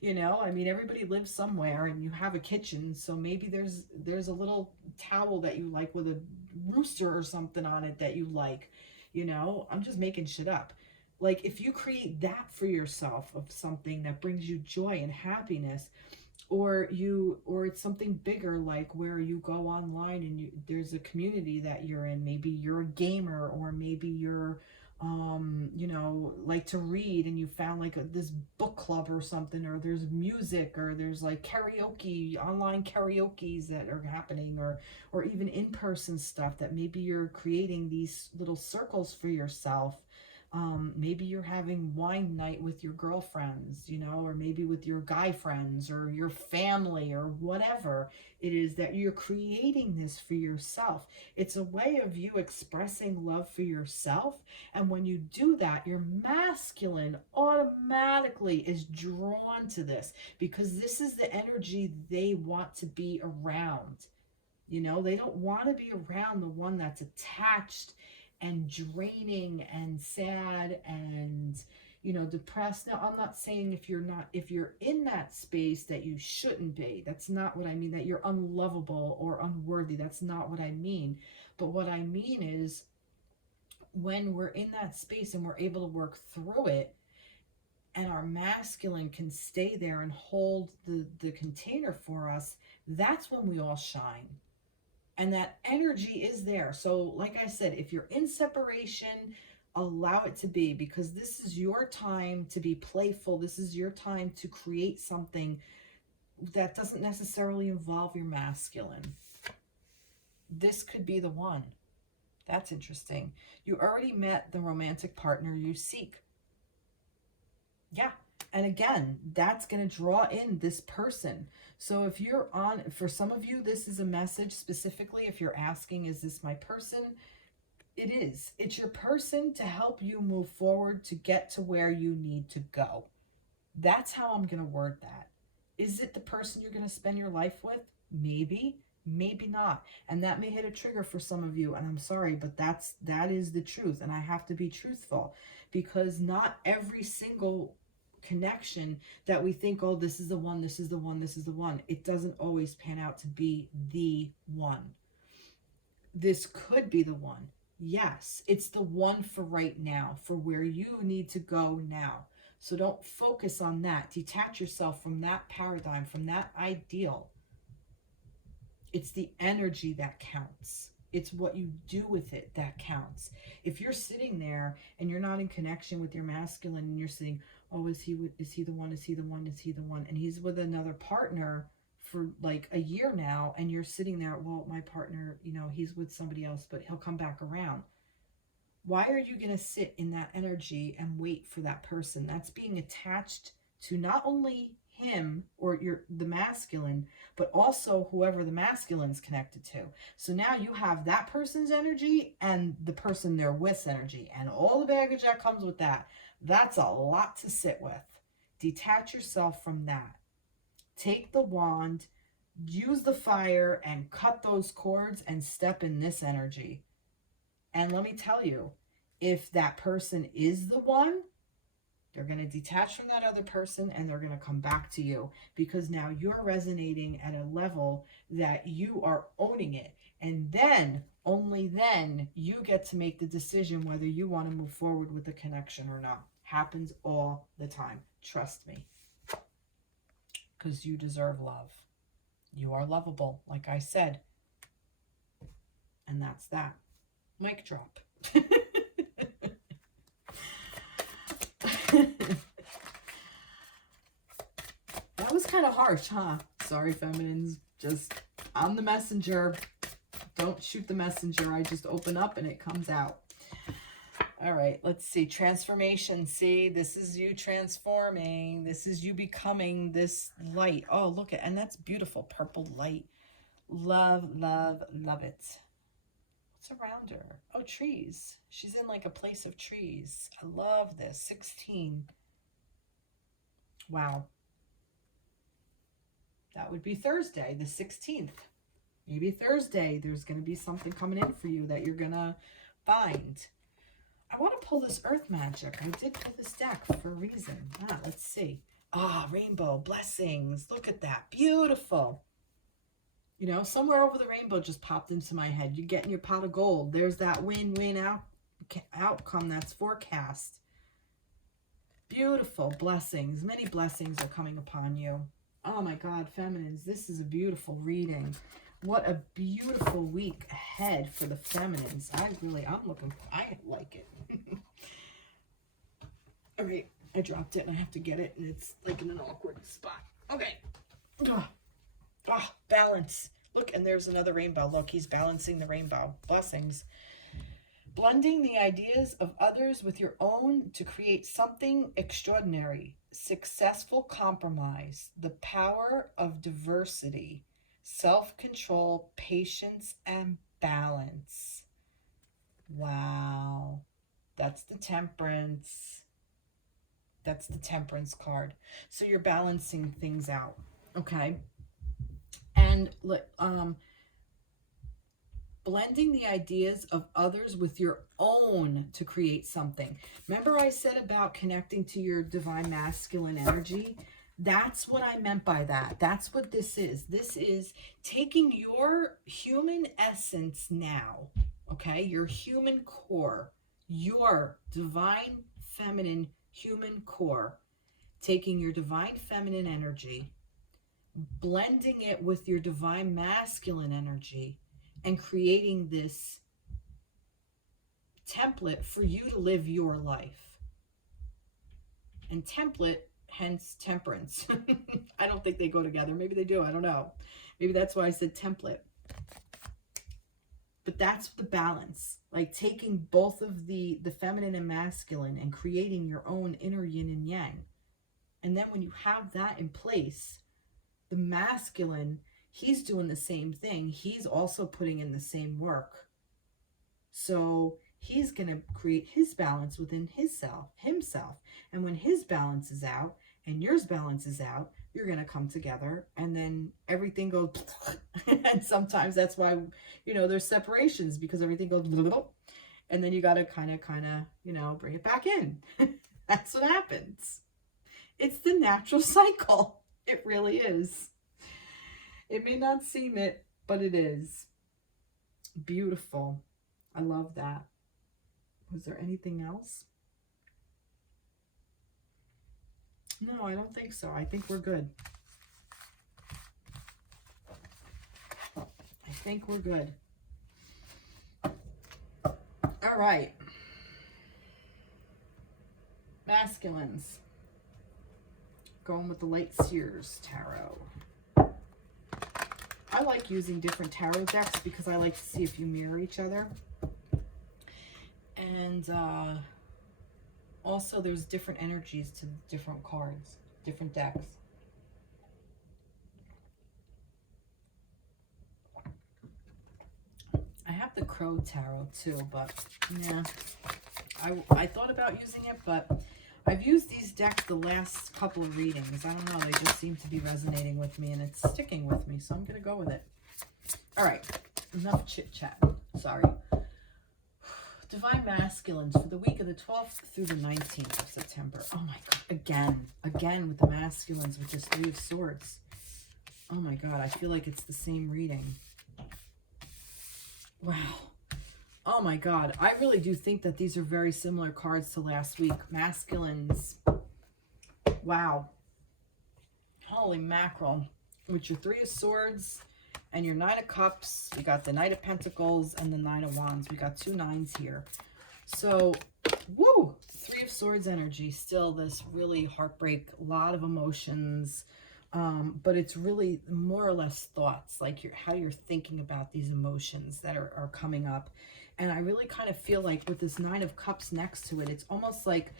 you know, I mean, everybody lives somewhere and you have a kitchen. So maybe there's a little towel that you like with a rooster or something on it that you like, you know, I'm just making shit up. Like if you create that for yourself of something that brings you joy and happiness, or it's something bigger, like where you go online and there's a community that you're in. Maybe you're a gamer, or maybe you're you know, like to read, and you found like this book club or something, or there's music, or there's like karaoke, online karaoke's that are happening, or even in-person stuff that maybe you're creating these little circles for yourself. Maybe you're having wine night with your girlfriends, you know, or maybe with your guy friends or your family or whatever it is that you're creating this for yourself. It's a way of you expressing love for yourself. And when you do that, your masculine automatically is drawn to this because this is the energy they want to be around. You know, they don't want to be around the one that's attached and draining and sad and, you know, depressed. Now, I'm not saying if you're in that space that you shouldn't be. That's not what I mean, that you're unlovable or unworthy. That's not what I mean. But what I mean is when we're in that space and we're able to work through it, and our masculine can stay there and hold the container for us, that's when we all shine. And that energy is there. So like I said, if you're in separation, allow it to be, because this is your time to be playful. This is your time to create something that doesn't necessarily involve your masculine. This could be the one. That's interesting. You already met the romantic partner you seek. Yeah. And again, that's going to draw in this person. So if you're on, for some of you, this is a message specifically. If you're asking, is this my person? It is. It's your person to help you move forward to get to where you need to go. That's how I'm going to word that. Is it the person you're going to spend your life with? Maybe, maybe not. And that may hit a trigger for some of you. And I'm sorry, but that is the truth. And I have to be truthful, because not every single connection that we think, oh, this is the one, this is the one, this is the one, it doesn't always pan out to be the one. This could be the one. Yes, it's the one for right now, for where you need to go now. So don't focus on that. Detach yourself from that paradigm, from that ideal. It's the energy that counts. It's what you do with it that counts. If you're sitting there and you're not in connection with your masculine, and you're saying, oh, is he the one, is he the one, is he the one, and he's with another partner for like a year now, and you're sitting there, well, my partner, you know, he's with somebody else, but he'll come back around. Why are you going to sit in that energy and wait for that person? That's being attached to not only him or the masculine, but also whoever the masculine's connected to. So now you have that person's energy and the person they're with's energy, and all the baggage that comes with that. That's a lot to sit with. Detach yourself from that. Take the wand, use the fire, and cut those cords and step in this energy. And let me tell you, if that person is the one, they're going to detach from that other person and they're going to come back to you, because now you're resonating at a level that you are owning it. And then, only then, you get to make the decision whether you want to move forward with the connection or not. Happens all the time. Trust me. Because you deserve love. You are lovable, like I said. And that's that. Mic drop. That was kind of harsh, huh? Sorry, feminines. Just, I'm the messenger. Don't shoot the messenger. I just open up and it comes out. All right, let's see. Transformation. See, this is you transforming. This is you becoming this light. Oh, look at, and that's beautiful. Purple light. Love, love, love it. What's around her? Oh, trees. She's in like a place of trees. I love this. 16. Wow. That would be Thursday, the 16th. Maybe Thursday, there's going to be something coming in for you that you're going to find. I want to pull this Earth Magic. I did pull this deck for a reason. Let's see. Rainbow, blessings. Look at that. Beautiful. You know, somewhere over the rainbow just popped into my head. You're getting your pot of gold. There's that win-win outcome that's forecast. Beautiful blessings. Many blessings are coming upon you. Oh my God, feminines, this is a beautiful reading. What a beautiful week ahead for the feminines. I like it. All right, I dropped it and I have to get it, and it's like in an awkward spot. Okay. Balance. Look, and there's another rainbow. Look, he's balancing the rainbow. Blessings. Blending the ideas of others with your own to create something extraordinary. Successful compromise. The power of diversity. Self-control, patience, and balance. Wow. That's the temperance. That's the temperance card. So you're balancing things out. Okay. And blending the ideas of others with your own to create something. Remember I said about connecting to your divine masculine energy? That's what I meant by that. That's what this is. This is taking your human essence now, okay? Your human core, your divine feminine human core, taking your divine feminine energy, blending it with your divine masculine energy, and creating this template for you to live your life. And template, hence temperance. I don't think they go together. Maybe they do. I don't know. Maybe that's why I said template. But that's the balance. Like taking both of the feminine and masculine and creating your own inner yin and yang. And then when you have that in place, the masculine, he's doing the same thing. He's also putting in the same work. So he's going to create his balance within himself. And when his balance is out and yours balance is out, you're going to come together and then everything goes. And sometimes that's why, there's separations, because everything goes. And then you got to kind of, bring it back in. That's what happens. It's the natural cycle. It really is. It may not seem it, but it is. Beautiful. I love that. Was there anything else? No, I don't think so. I think we're good. I think we're good. All right. Masculines. Going with the Light Seers Tarot. I like using different tarot decks because I like to see if you mirror each other. And also there's different energies to different cards, different decks. I have the Crow Tarot too, but yeah, I thought about using it, but I've used these decks the last couple of readings. I don't know, they just seem to be resonating with me and it's sticking with me, so I'm going to go with it. All right, enough chit-chat. Sorry. Divine Masculines for the week of the 12th through the 19th of September. Oh my God, again with the masculines with this Three of Swords. Oh my God, I feel like it's the same reading. Wow. Oh my God, I really do think that these are very similar cards to last week. Masculines. Wow. Holy mackerel. With your Three of Swords and your Knight of Cups, you got the Knight of Pentacles and the Nine of Wands. We got 2 9s here. So, woo! Three of Swords energy. Still this really heartbreak, a lot of emotions. But it's really more or less thoughts, like how you're thinking about these emotions that are coming up. And I really kind of feel like with this Nine of Cups next to it, it's almost like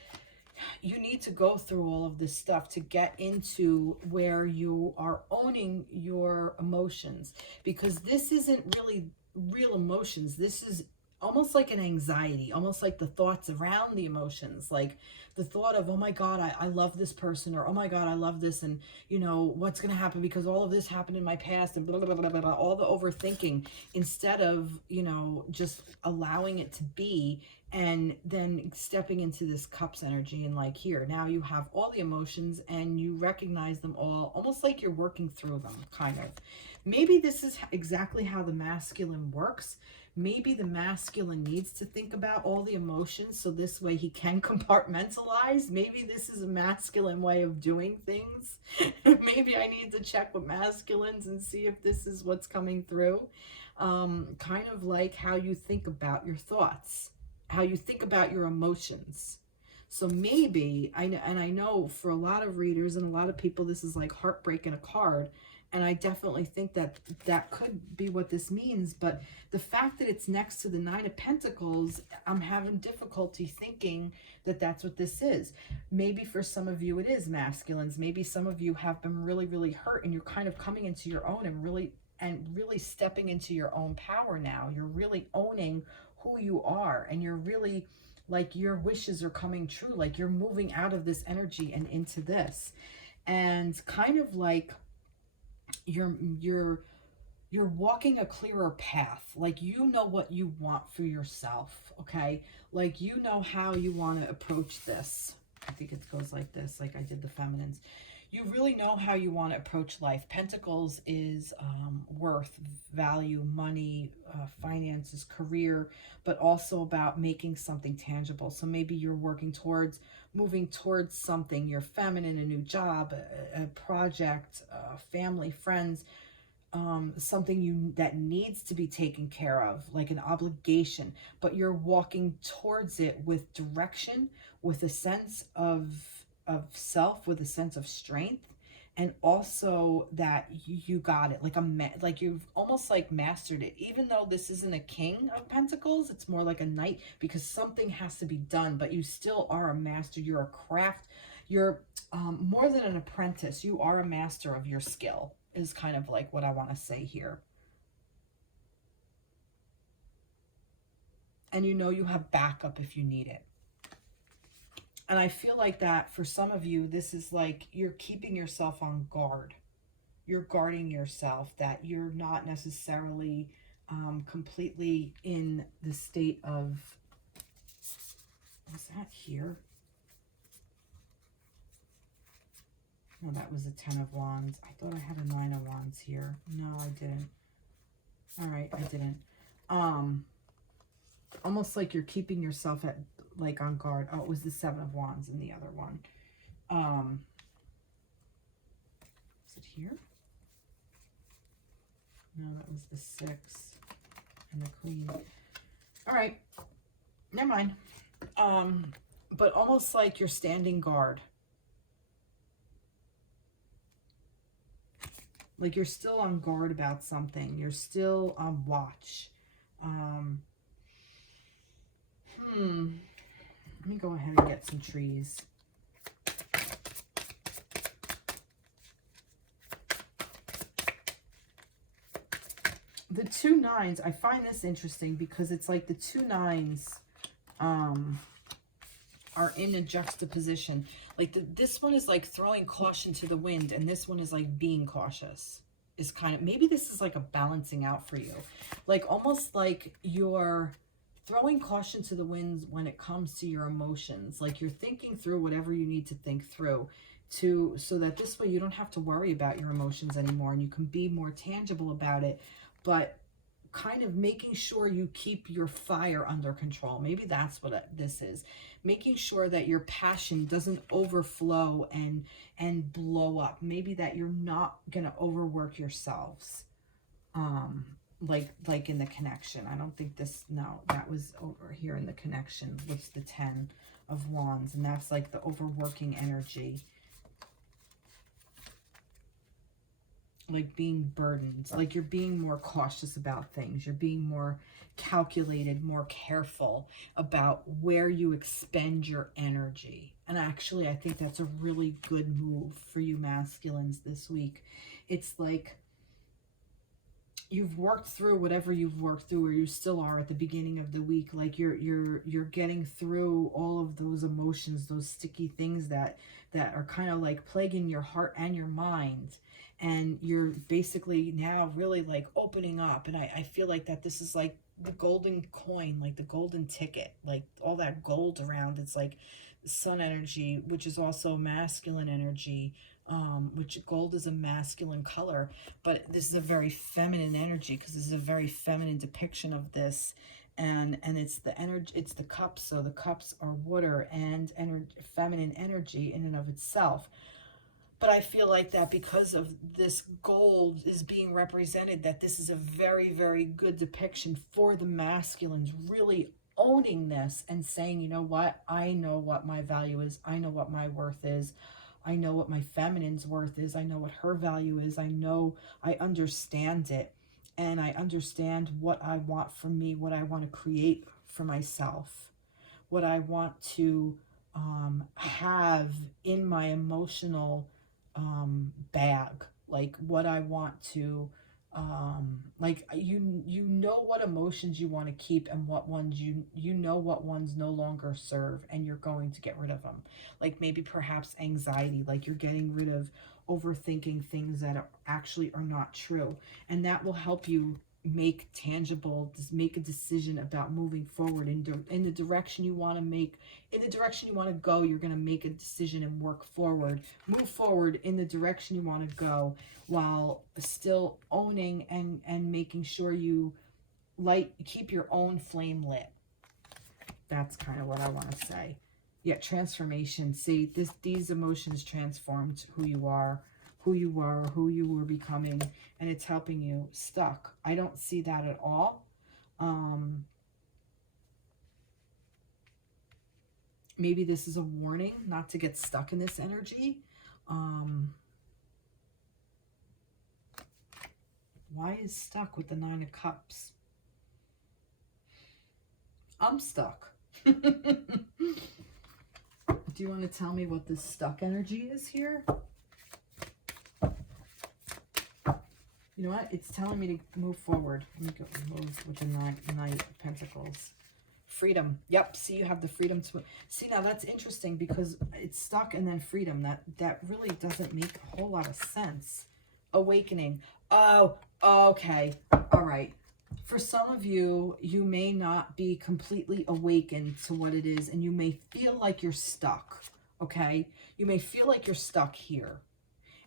you need to go through all of this stuff to get into where you are owning your emotions, because this isn't really real emotions. This is almost like an anxiety, almost like the thoughts around the emotions, like the thought of, oh my God, I love this person, or oh my God, I love this, and what's going to happen because all of this happened in my past, and blah, blah, blah, blah, blah, all the overthinking, instead of, just allowing it to be, and then stepping into this Cups energy, and like here, now you have all the emotions and you recognize them all, almost like you're working through them, kind of. Maybe this is exactly how the masculine works. Maybe the masculine needs to think about all the emotions so this way he can compartmentalize. Maybe this is a masculine way of doing things. Maybe I need to check with masculines and see if this is what's coming through. Kind of like how you think about your thoughts, how you think about your emotions. So maybe, I know for a lot of readers and a lot of people, this is like heartbreak in a card. And I definitely think that that could be what this means. But the fact that it's next to the Nine of Pentacles, I'm having difficulty thinking that that's what this is. Maybe for some of you it is masculines. Maybe some of you have been really, really hurt and you're kind of coming into your own and really stepping into your own power now. You're really owning who you are, and you're really like your wishes are coming true. Like you're moving out of this energy and into this. And kind of like you're you're walking a clearer path. Like you know what you want for yourself, okay? Like you know how you want to approach this. I think it goes like this, like I did the feminines. You really know how you want to approach life. Pentacles is worth, value, money, finances, career, but also about making something tangible. So maybe you're working towards moving towards something. You're feminine, a new job, a project, family, friends, something that needs to be taken care of, like an obligation, but you're walking towards it with direction, with a sense of self, with a sense of strength, and also that you got it, like like you've almost like mastered it. Even though this isn't a King of Pentacles, it's more like a Knight, because something has to be done, but you still are a master. You're a craft. You're more than an apprentice. You are a master of your skill, is kind of like what I want to say here. And you know you have backup if you need it. And I feel like that for some of you, this is like you're keeping yourself on guard. You're guarding yourself, that you're not necessarily completely in the state of, was that here? No, that was a 10 of Wands. I thought I had a 9 of Wands here. No, I didn't. All right, I didn't. Almost like you're keeping yourself at, like, on guard. Oh, it was the 7 of Wands in the other one. Is it here? No, that was the 6 and the Queen. All right, never mind. But almost like you're standing guard. Like you're still on guard about something. You're still on watch. Let me go ahead and get some trees. The 2 nines, I find this interesting because it's like the 2 nines are in a juxtaposition. Like this one is like throwing caution to the wind, and this one is like being cautious. Is kind of, maybe this is like a balancing out for you. Like almost like you're throwing caution to the winds when it comes to your emotions. Like you're thinking through whatever you need to think through, so that this way you don't have to worry about your emotions anymore, and you can be more tangible about it, but kind of making sure you keep your fire under control. Maybe that's what this is. Making sure that your passion doesn't overflow and blow up. Maybe that you're not going to overwork yourselves. Like in the connection. I don't think this, no, that was over here in the connection. What's the 10 of Wands? And that's like the overworking energy. Like being burdened, like you're being more cautious about things. You're being more calculated, more careful about where you expend your energy. And actually, I think that's a really good move for you masculines this week. It's like you've worked through whatever you've worked through, or you still are at the beginning of the week. Like you're getting through all of those emotions, those sticky things that are kind of like plaguing your heart and your mind. And you're basically now really like opening up. And I feel like that this is like the golden coin, like the golden ticket, like all that gold around. It's like sun energy, which is also masculine energy, which gold is a masculine color, but this is a very feminine energy, because this is a very feminine depiction of this. And it's the energy, it's the cups. So the cups are water and feminine energy in and of itself. But I feel like that because of this gold is being represented, that this is a very, very good depiction for the masculines really owning this and saying, you know what, I know what my value is. I know what my worth is. I know what my feminine's worth is. I know what her value is. I understand it. And I understand what I want for me, what I want to create for myself, what I want to have in my emotional bag, like what I want to like you know what emotions you want to keep and what ones you know what ones no longer serve, and you're going to get rid of them. Like maybe perhaps anxiety, like you're getting rid of overthinking things that actually are not true, and that will help you make tangible, just make a decision about moving forward in the direction you want to make, in the direction you want to go. You're going to make a decision and work forward, move forward in the direction you want to go, while still owning and making sure you keep your own flame lit. That's kind of what I want to say. Yeah, transformation. See, these emotions transformed who you are, who you were becoming, and it's helping you stuck. I don't see that at all. Maybe this is a warning not to get stuck in this energy. Why is stuck with the 9 of Cups? I'm stuck. Do you want to tell me what this stuck energy is here? You know what? It's telling me to move forward. Let me go move with the Knight of Pentacles. Freedom. Yep. See, you have the freedom to... See, now that's interesting because it's stuck and then freedom. That really doesn't make a whole lot of sense. Awakening. Oh, okay. All right. For some of you, you may not be completely awakened to what it is, and you may feel like you're stuck, okay? You may feel like you're stuck here,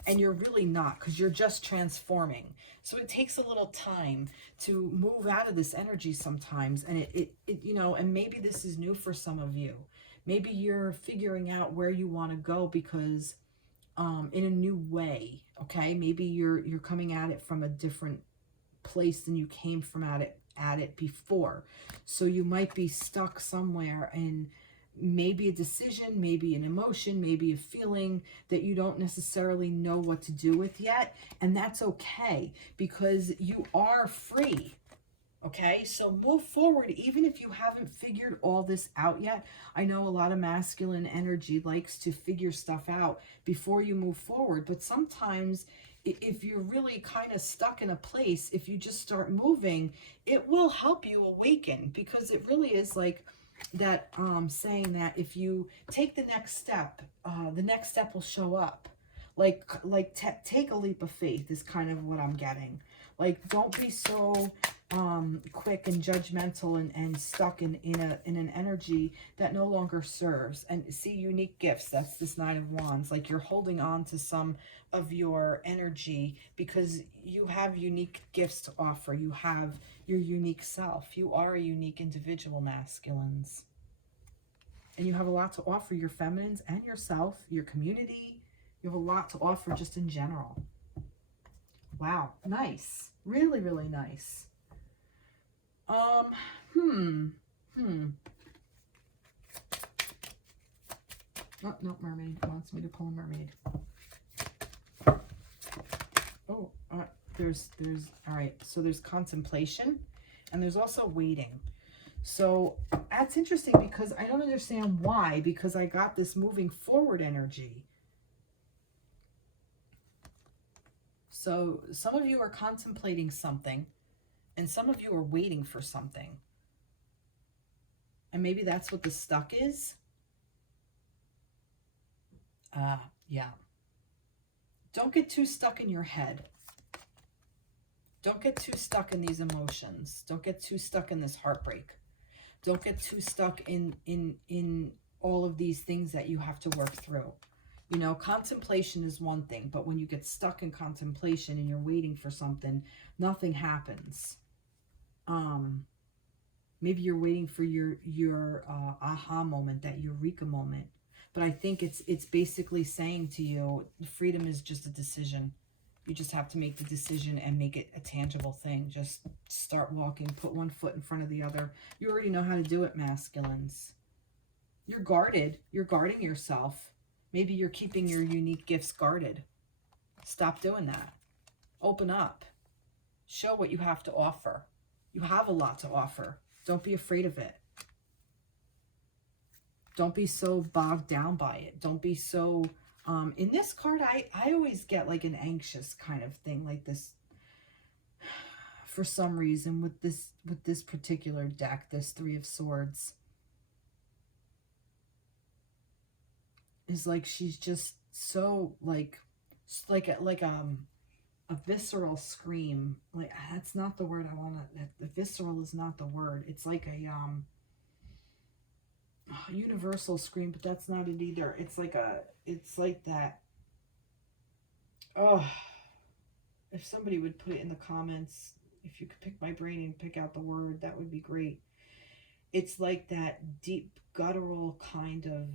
and you're really not, because you're just transforming. So it takes a little time to move out of this energy sometimes, and it you know, and maybe this is new for some of you. Maybe you're figuring out where you want to go because in a new way, okay? Maybe you're coming at it from a different place than you came from at it before. So you might be stuck somewhere in maybe a decision, maybe an emotion, maybe a feeling that you don't necessarily know what to do with yet. And that's okay, because you are free. Okay, so move forward even if you haven't figured all this out yet. I know a lot of masculine energy likes to figure stuff out before you move forward, but sometimes if you're really kind of stuck in a place, if you just start moving, it will help you awaken, because it really is like that saying that if you take the next step will show up. Take a leap of faith is kind of what I'm getting. Like, don't be so quick and judgmental and stuck in an energy that no longer serves. And see, unique gifts, that's this 9 of Wands. Like, you're holding on to some of your energy because you have unique gifts to offer. You have your unique self. You are a unique individual, masculines. And you have a lot to offer your feminines and yourself, your community. You have a lot to offer just in general. Wow, nice. Really, really nice. Oh, no, mermaid wants me to pull a mermaid. Oh, there's, all right, so there's contemplation, and there's also waiting. So that's interesting because I don't understand why, because I got this moving forward energy. So some of you are contemplating something, and some of you are waiting for something. And maybe that's what the stuck is. Yeah. Don't get too stuck in your head. Don't get too stuck in these emotions. Don't get too stuck in this heartbreak. Don't get too stuck in all of these things that you have to work through. You know, contemplation is one thing, but when you get stuck in contemplation and you're waiting for something, nothing happens. Maybe you're waiting for your aha moment, that eureka moment. But I think it's basically saying to you, freedom is just a decision. You just have to make the decision and make it a tangible thing. Just start walking, put one foot in front of the other. You already know how to do it, masculines. You're guarded. You're guarding yourself. Maybe you're keeping your unique gifts guarded. Stop doing that. Open up. Show what you have to offer. You have a lot to offer. Don't be afraid of it. Don't be so bogged down by it. Don't be so... in this card, I always get like an anxious kind of thing, like this. For some reason, with this particular deck, this Three of Swords, is like she's just so like a visceral scream. Like, that's not the word I want to... The visceral is not the word. It's like a universal scream, but that's not it either. It's like that. Oh, if somebody would put it in the comments, if you could pick my brain and pick out the word, that would be great. It's like that deep guttural kind of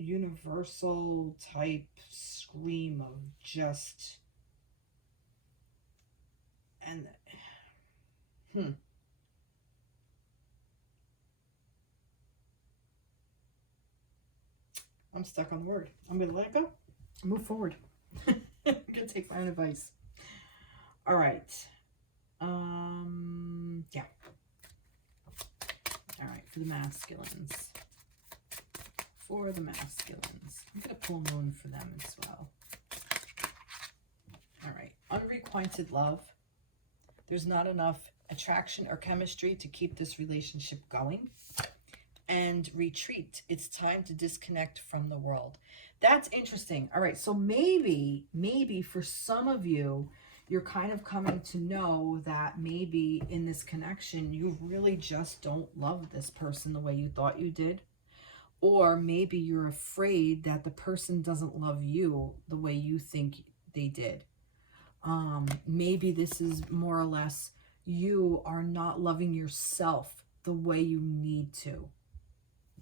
universal type scream of just... And I'm stuck on the word. I'm gonna let it go. Move forward. I'm gonna take my own advice. All right. Yeah. All right, for the masculines. For the masculines. I'm gonna pull Moon for them as well. All right. Unrequited love. There's not enough attraction or chemistry to keep this relationship going. And retreat. It's time to disconnect from the world. That's interesting. All right, so maybe for some of you, you're kind of coming to know that maybe in this connection, you really just don't love this person the way you thought you did. Or maybe you're afraid that the person doesn't love you the way you think they did. Maybe this is more or less you are not loving yourself the way you need to.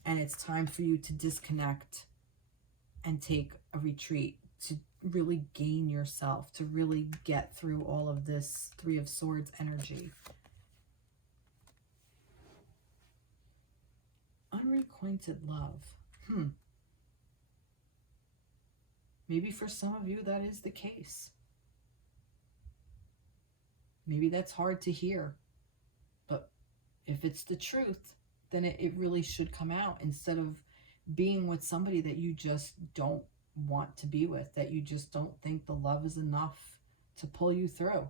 And it's time for you to disconnect and take a retreat to really gain yourself, to really get through all of this Three of Swords energy. Unrequited love. Maybe for some of you that is the case. Maybe that's hard to hear. But if it's the truth, then it really should come out, instead of being with somebody that you just don't want to be with, that you just don't think the love is enough to pull you through.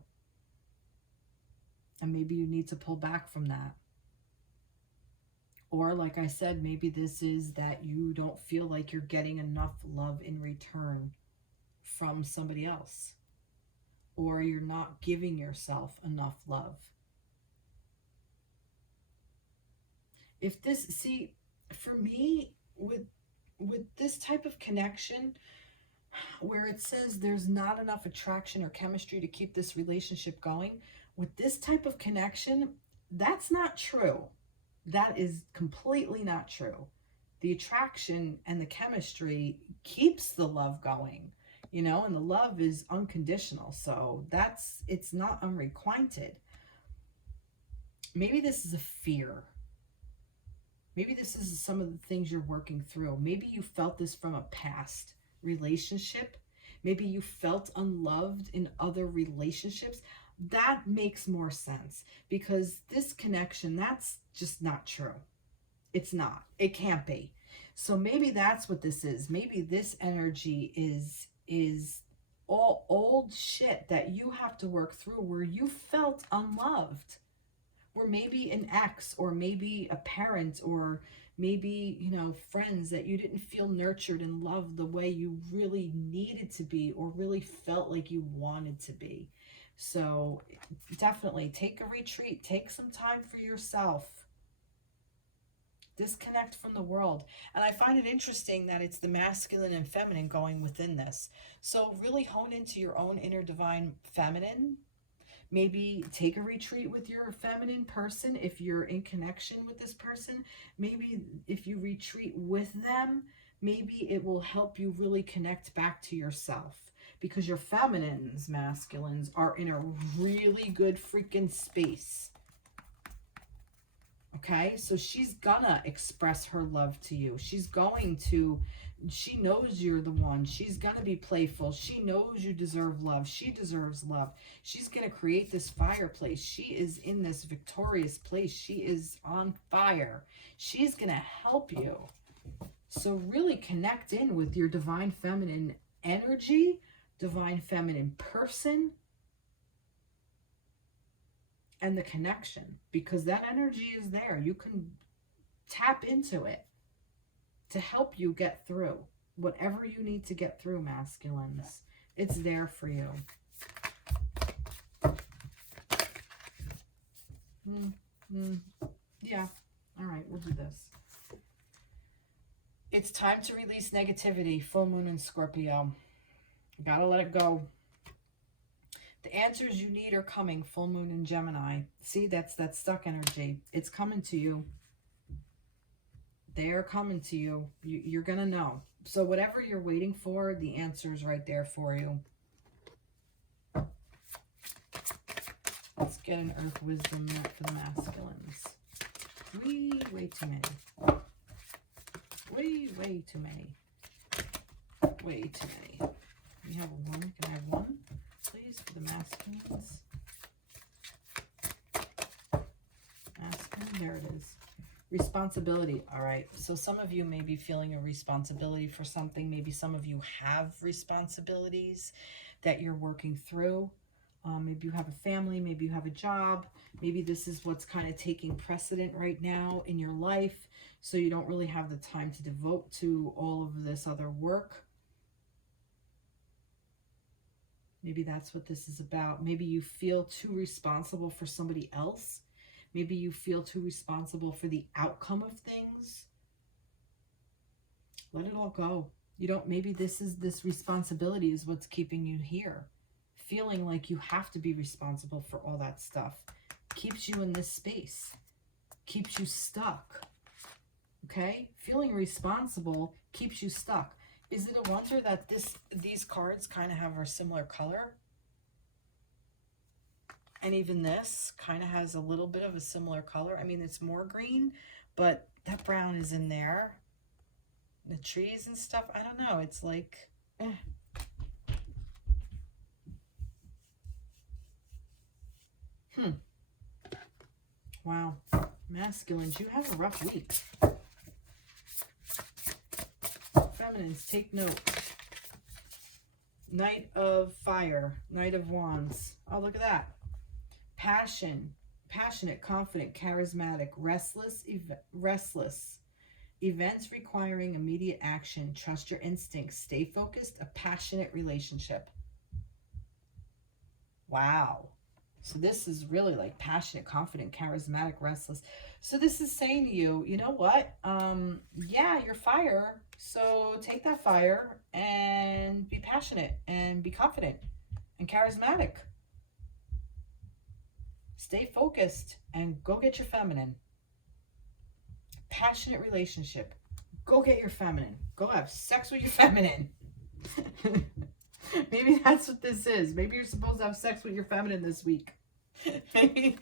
And maybe you need to pull back from that. Or like I said, maybe this is that you don't feel like you're getting enough love in return from somebody else. Or you're not giving yourself enough love. If this, see, for me, with this type of connection, where it says there's not enough attraction or chemistry to keep this relationship going, with this type of connection, that's not true. That is completely not true. The attraction and the chemistry keeps the love going, you know, and the love is unconditional. So it's not unrequited. Maybe this is a fear. Maybe this is some of the things you're working through. Maybe you felt this from a past relationship. Maybe you felt unloved in other relationships. That makes more sense, because this connection, that's just not true. It's not. It can't be. So maybe that's what this is. Maybe this energy is all old shit that you have to work through, where you felt unloved. Or maybe an ex, or maybe a parent, or maybe, you know, friends that you didn't feel nurtured and loved the way you really needed to be, or really felt like you wanted to be. So definitely take a retreat, take some time for yourself. Disconnect from the world. And I find it interesting that it's the masculine and feminine going within this. So really hone into your own inner divine feminine. Maybe take a retreat with your feminine person if you're in connection with this person. Maybe if you retreat with them, maybe it will help you really connect back to yourself. Because your feminines, masculines, are in a really good freaking space. Okay, so she's gonna express her love to you. She knows you're the one. She's gonna be playful. She knows you deserve love. She deserves love. She's gonna create this fireplace. She is in this victorious place. She is on fire. She's gonna help you. So really connect in with your divine feminine energy, divine feminine person, and the connection, because that energy is there. You can tap into it to help you get through whatever you need to get through, masculines. It's there for you. Yeah. All right, we'll do this. It's time to release negativity. Full moon in Scorpio. You gotta let it go. The answers you need are coming. Full moon in Gemini. See, that's that stuck energy. It's coming to you. They are coming to you. You're going to know. So whatever you're waiting for, the answer is right there for you. Let's get an Earth Wisdom net for the masculines. Way too many. Way too many. Way too many. We have one. Can I have one, please, for the masculines? Masculine, there it is. Responsibility. All right. So some of you may be feeling a responsibility for something. Maybe some of you have responsibilities that you're working through. Maybe you have a family. Maybe you have a job. Maybe this is what's kind of taking precedent right now in your life. So you don't really have the time to devote to all of this other work. Maybe that's what this is about. Maybe you feel too responsible for somebody else. Maybe you feel too responsible for the outcome of things. Let it all go. You don't, maybe this responsibility is what's keeping you here. Feeling like you have to be responsible for all that stuff keeps you in this space, keeps you stuck. Okay? Feeling responsible keeps you stuck. Is it a wonder that these cards kind of have a similar color? And even this kind of has a little bit of a similar color. I mean, it's more green, but that brown is in there. The trees and stuff, I don't know. It's like, Wow. Masculines, you have a rough week. Feminines, take note. Knight of Fire, Knight of Wands. Oh, look at that. Passion, passionate, confident, charismatic, restless. Events requiring immediate action. Trust your instincts. Stay focused. A passionate relationship. Wow. So this is really like passionate, confident, charismatic, restless. So this is saying to you, you know what? Yeah, you're fire. So take that fire and be passionate and be confident and charismatic. Stay focused and go get your feminine. Passionate relationship. Go get your feminine. Go have sex with your feminine. Maybe that's what this is. Maybe you're supposed to have sex with your feminine this week. Maybe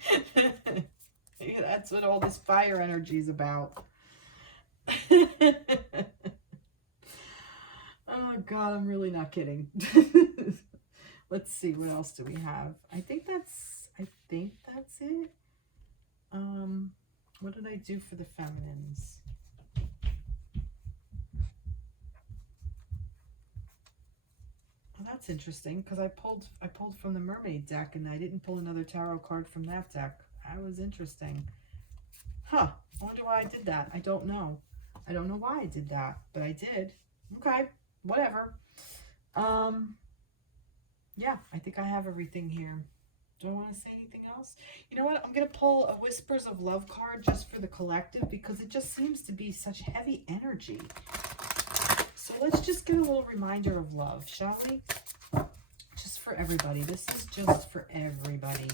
that's what all this fire energy is about. Oh God, I'm really not kidding. Let's see, what else do we have? I think that's it. What did I do for the feminines? Well, that's interesting because I pulled from the mermaid deck and I didn't pull another tarot card from that deck. That was interesting. Huh. I wonder why I did that. I don't know. I don't know why I did that, but I did. Okay. Whatever. Yeah, I think I have everything here. Do I want to say anything else? You know what? I'm going to pull a Whispers of Love card just for the collective because it just seems to be such heavy energy. So let's just get a little reminder of love, shall we? Just for everybody. This is just for everybody.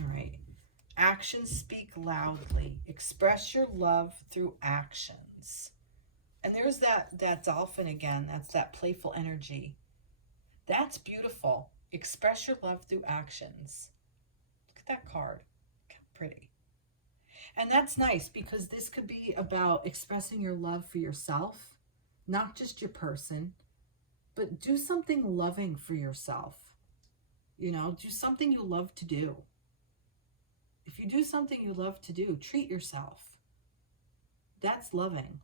All right. Actions speak loudly. Express your love through actions. And there's that dolphin again. That's that playful energy. That's beautiful. Express your love through actions. Look at that card. Look how pretty. And that's nice because this could be about expressing your love for yourself, not just your person, but do something loving for yourself. You know, do something you love to do. If you do something you love to do, treat yourself. That's loving.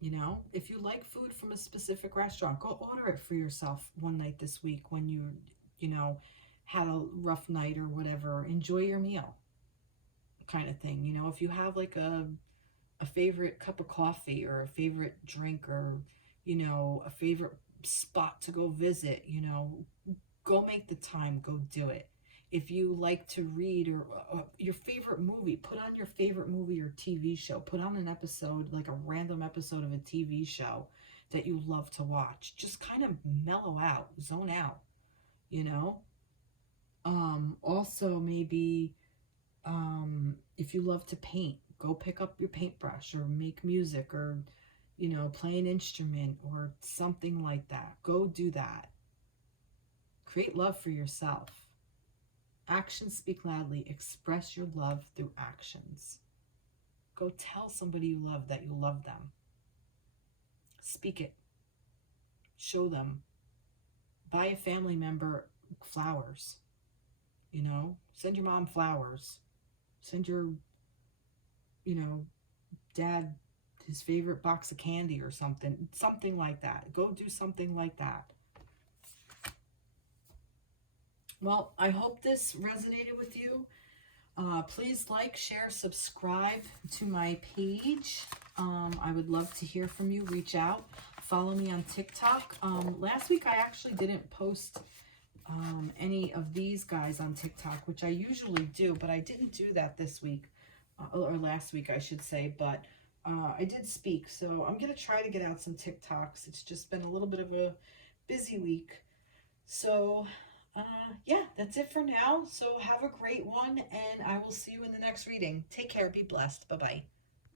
You know, if you like food from a specific restaurant, go order it for yourself one night this week when you know, had a rough night or whatever. Enjoy your meal kind of thing. You know, if you have like a favorite cup of coffee or a favorite drink or, you know, a favorite spot to go visit, you know, go make the time, go do it. If you like to read or your favorite movie, put on your favorite movie or TV show. Put on an episode, like a random episode of a TV show that you love to watch. Just kind of mellow out, zone out, you know? Also, maybe if you love to paint, go pick up your paintbrush or make music or, you know, play an instrument or something like that. Go do that. Create love for yourself. Actions speak loudly. Express your love through actions. Go tell somebody you love that you love them. Speak it. Show them. Buy a family member flowers. You know, send your mom flowers. Send your, you know, dad his favorite box of candy or something. Something like that. Go do something like that. Well, I hope this resonated with you. Please like, share, subscribe to my page. I would love to hear from you. Reach out. Follow me on TikTok. Last week I actually didn't post any of these guys on TikTok, which I usually do, but I didn't do that this week, or last week I should say, but I did speak, so I'm going to try to get out some TikToks. It's just been a little bit of a busy week. So, yeah, that's it for now. So have a great one, and I will see you in the next reading. Take care. Be blessed. Bye-bye.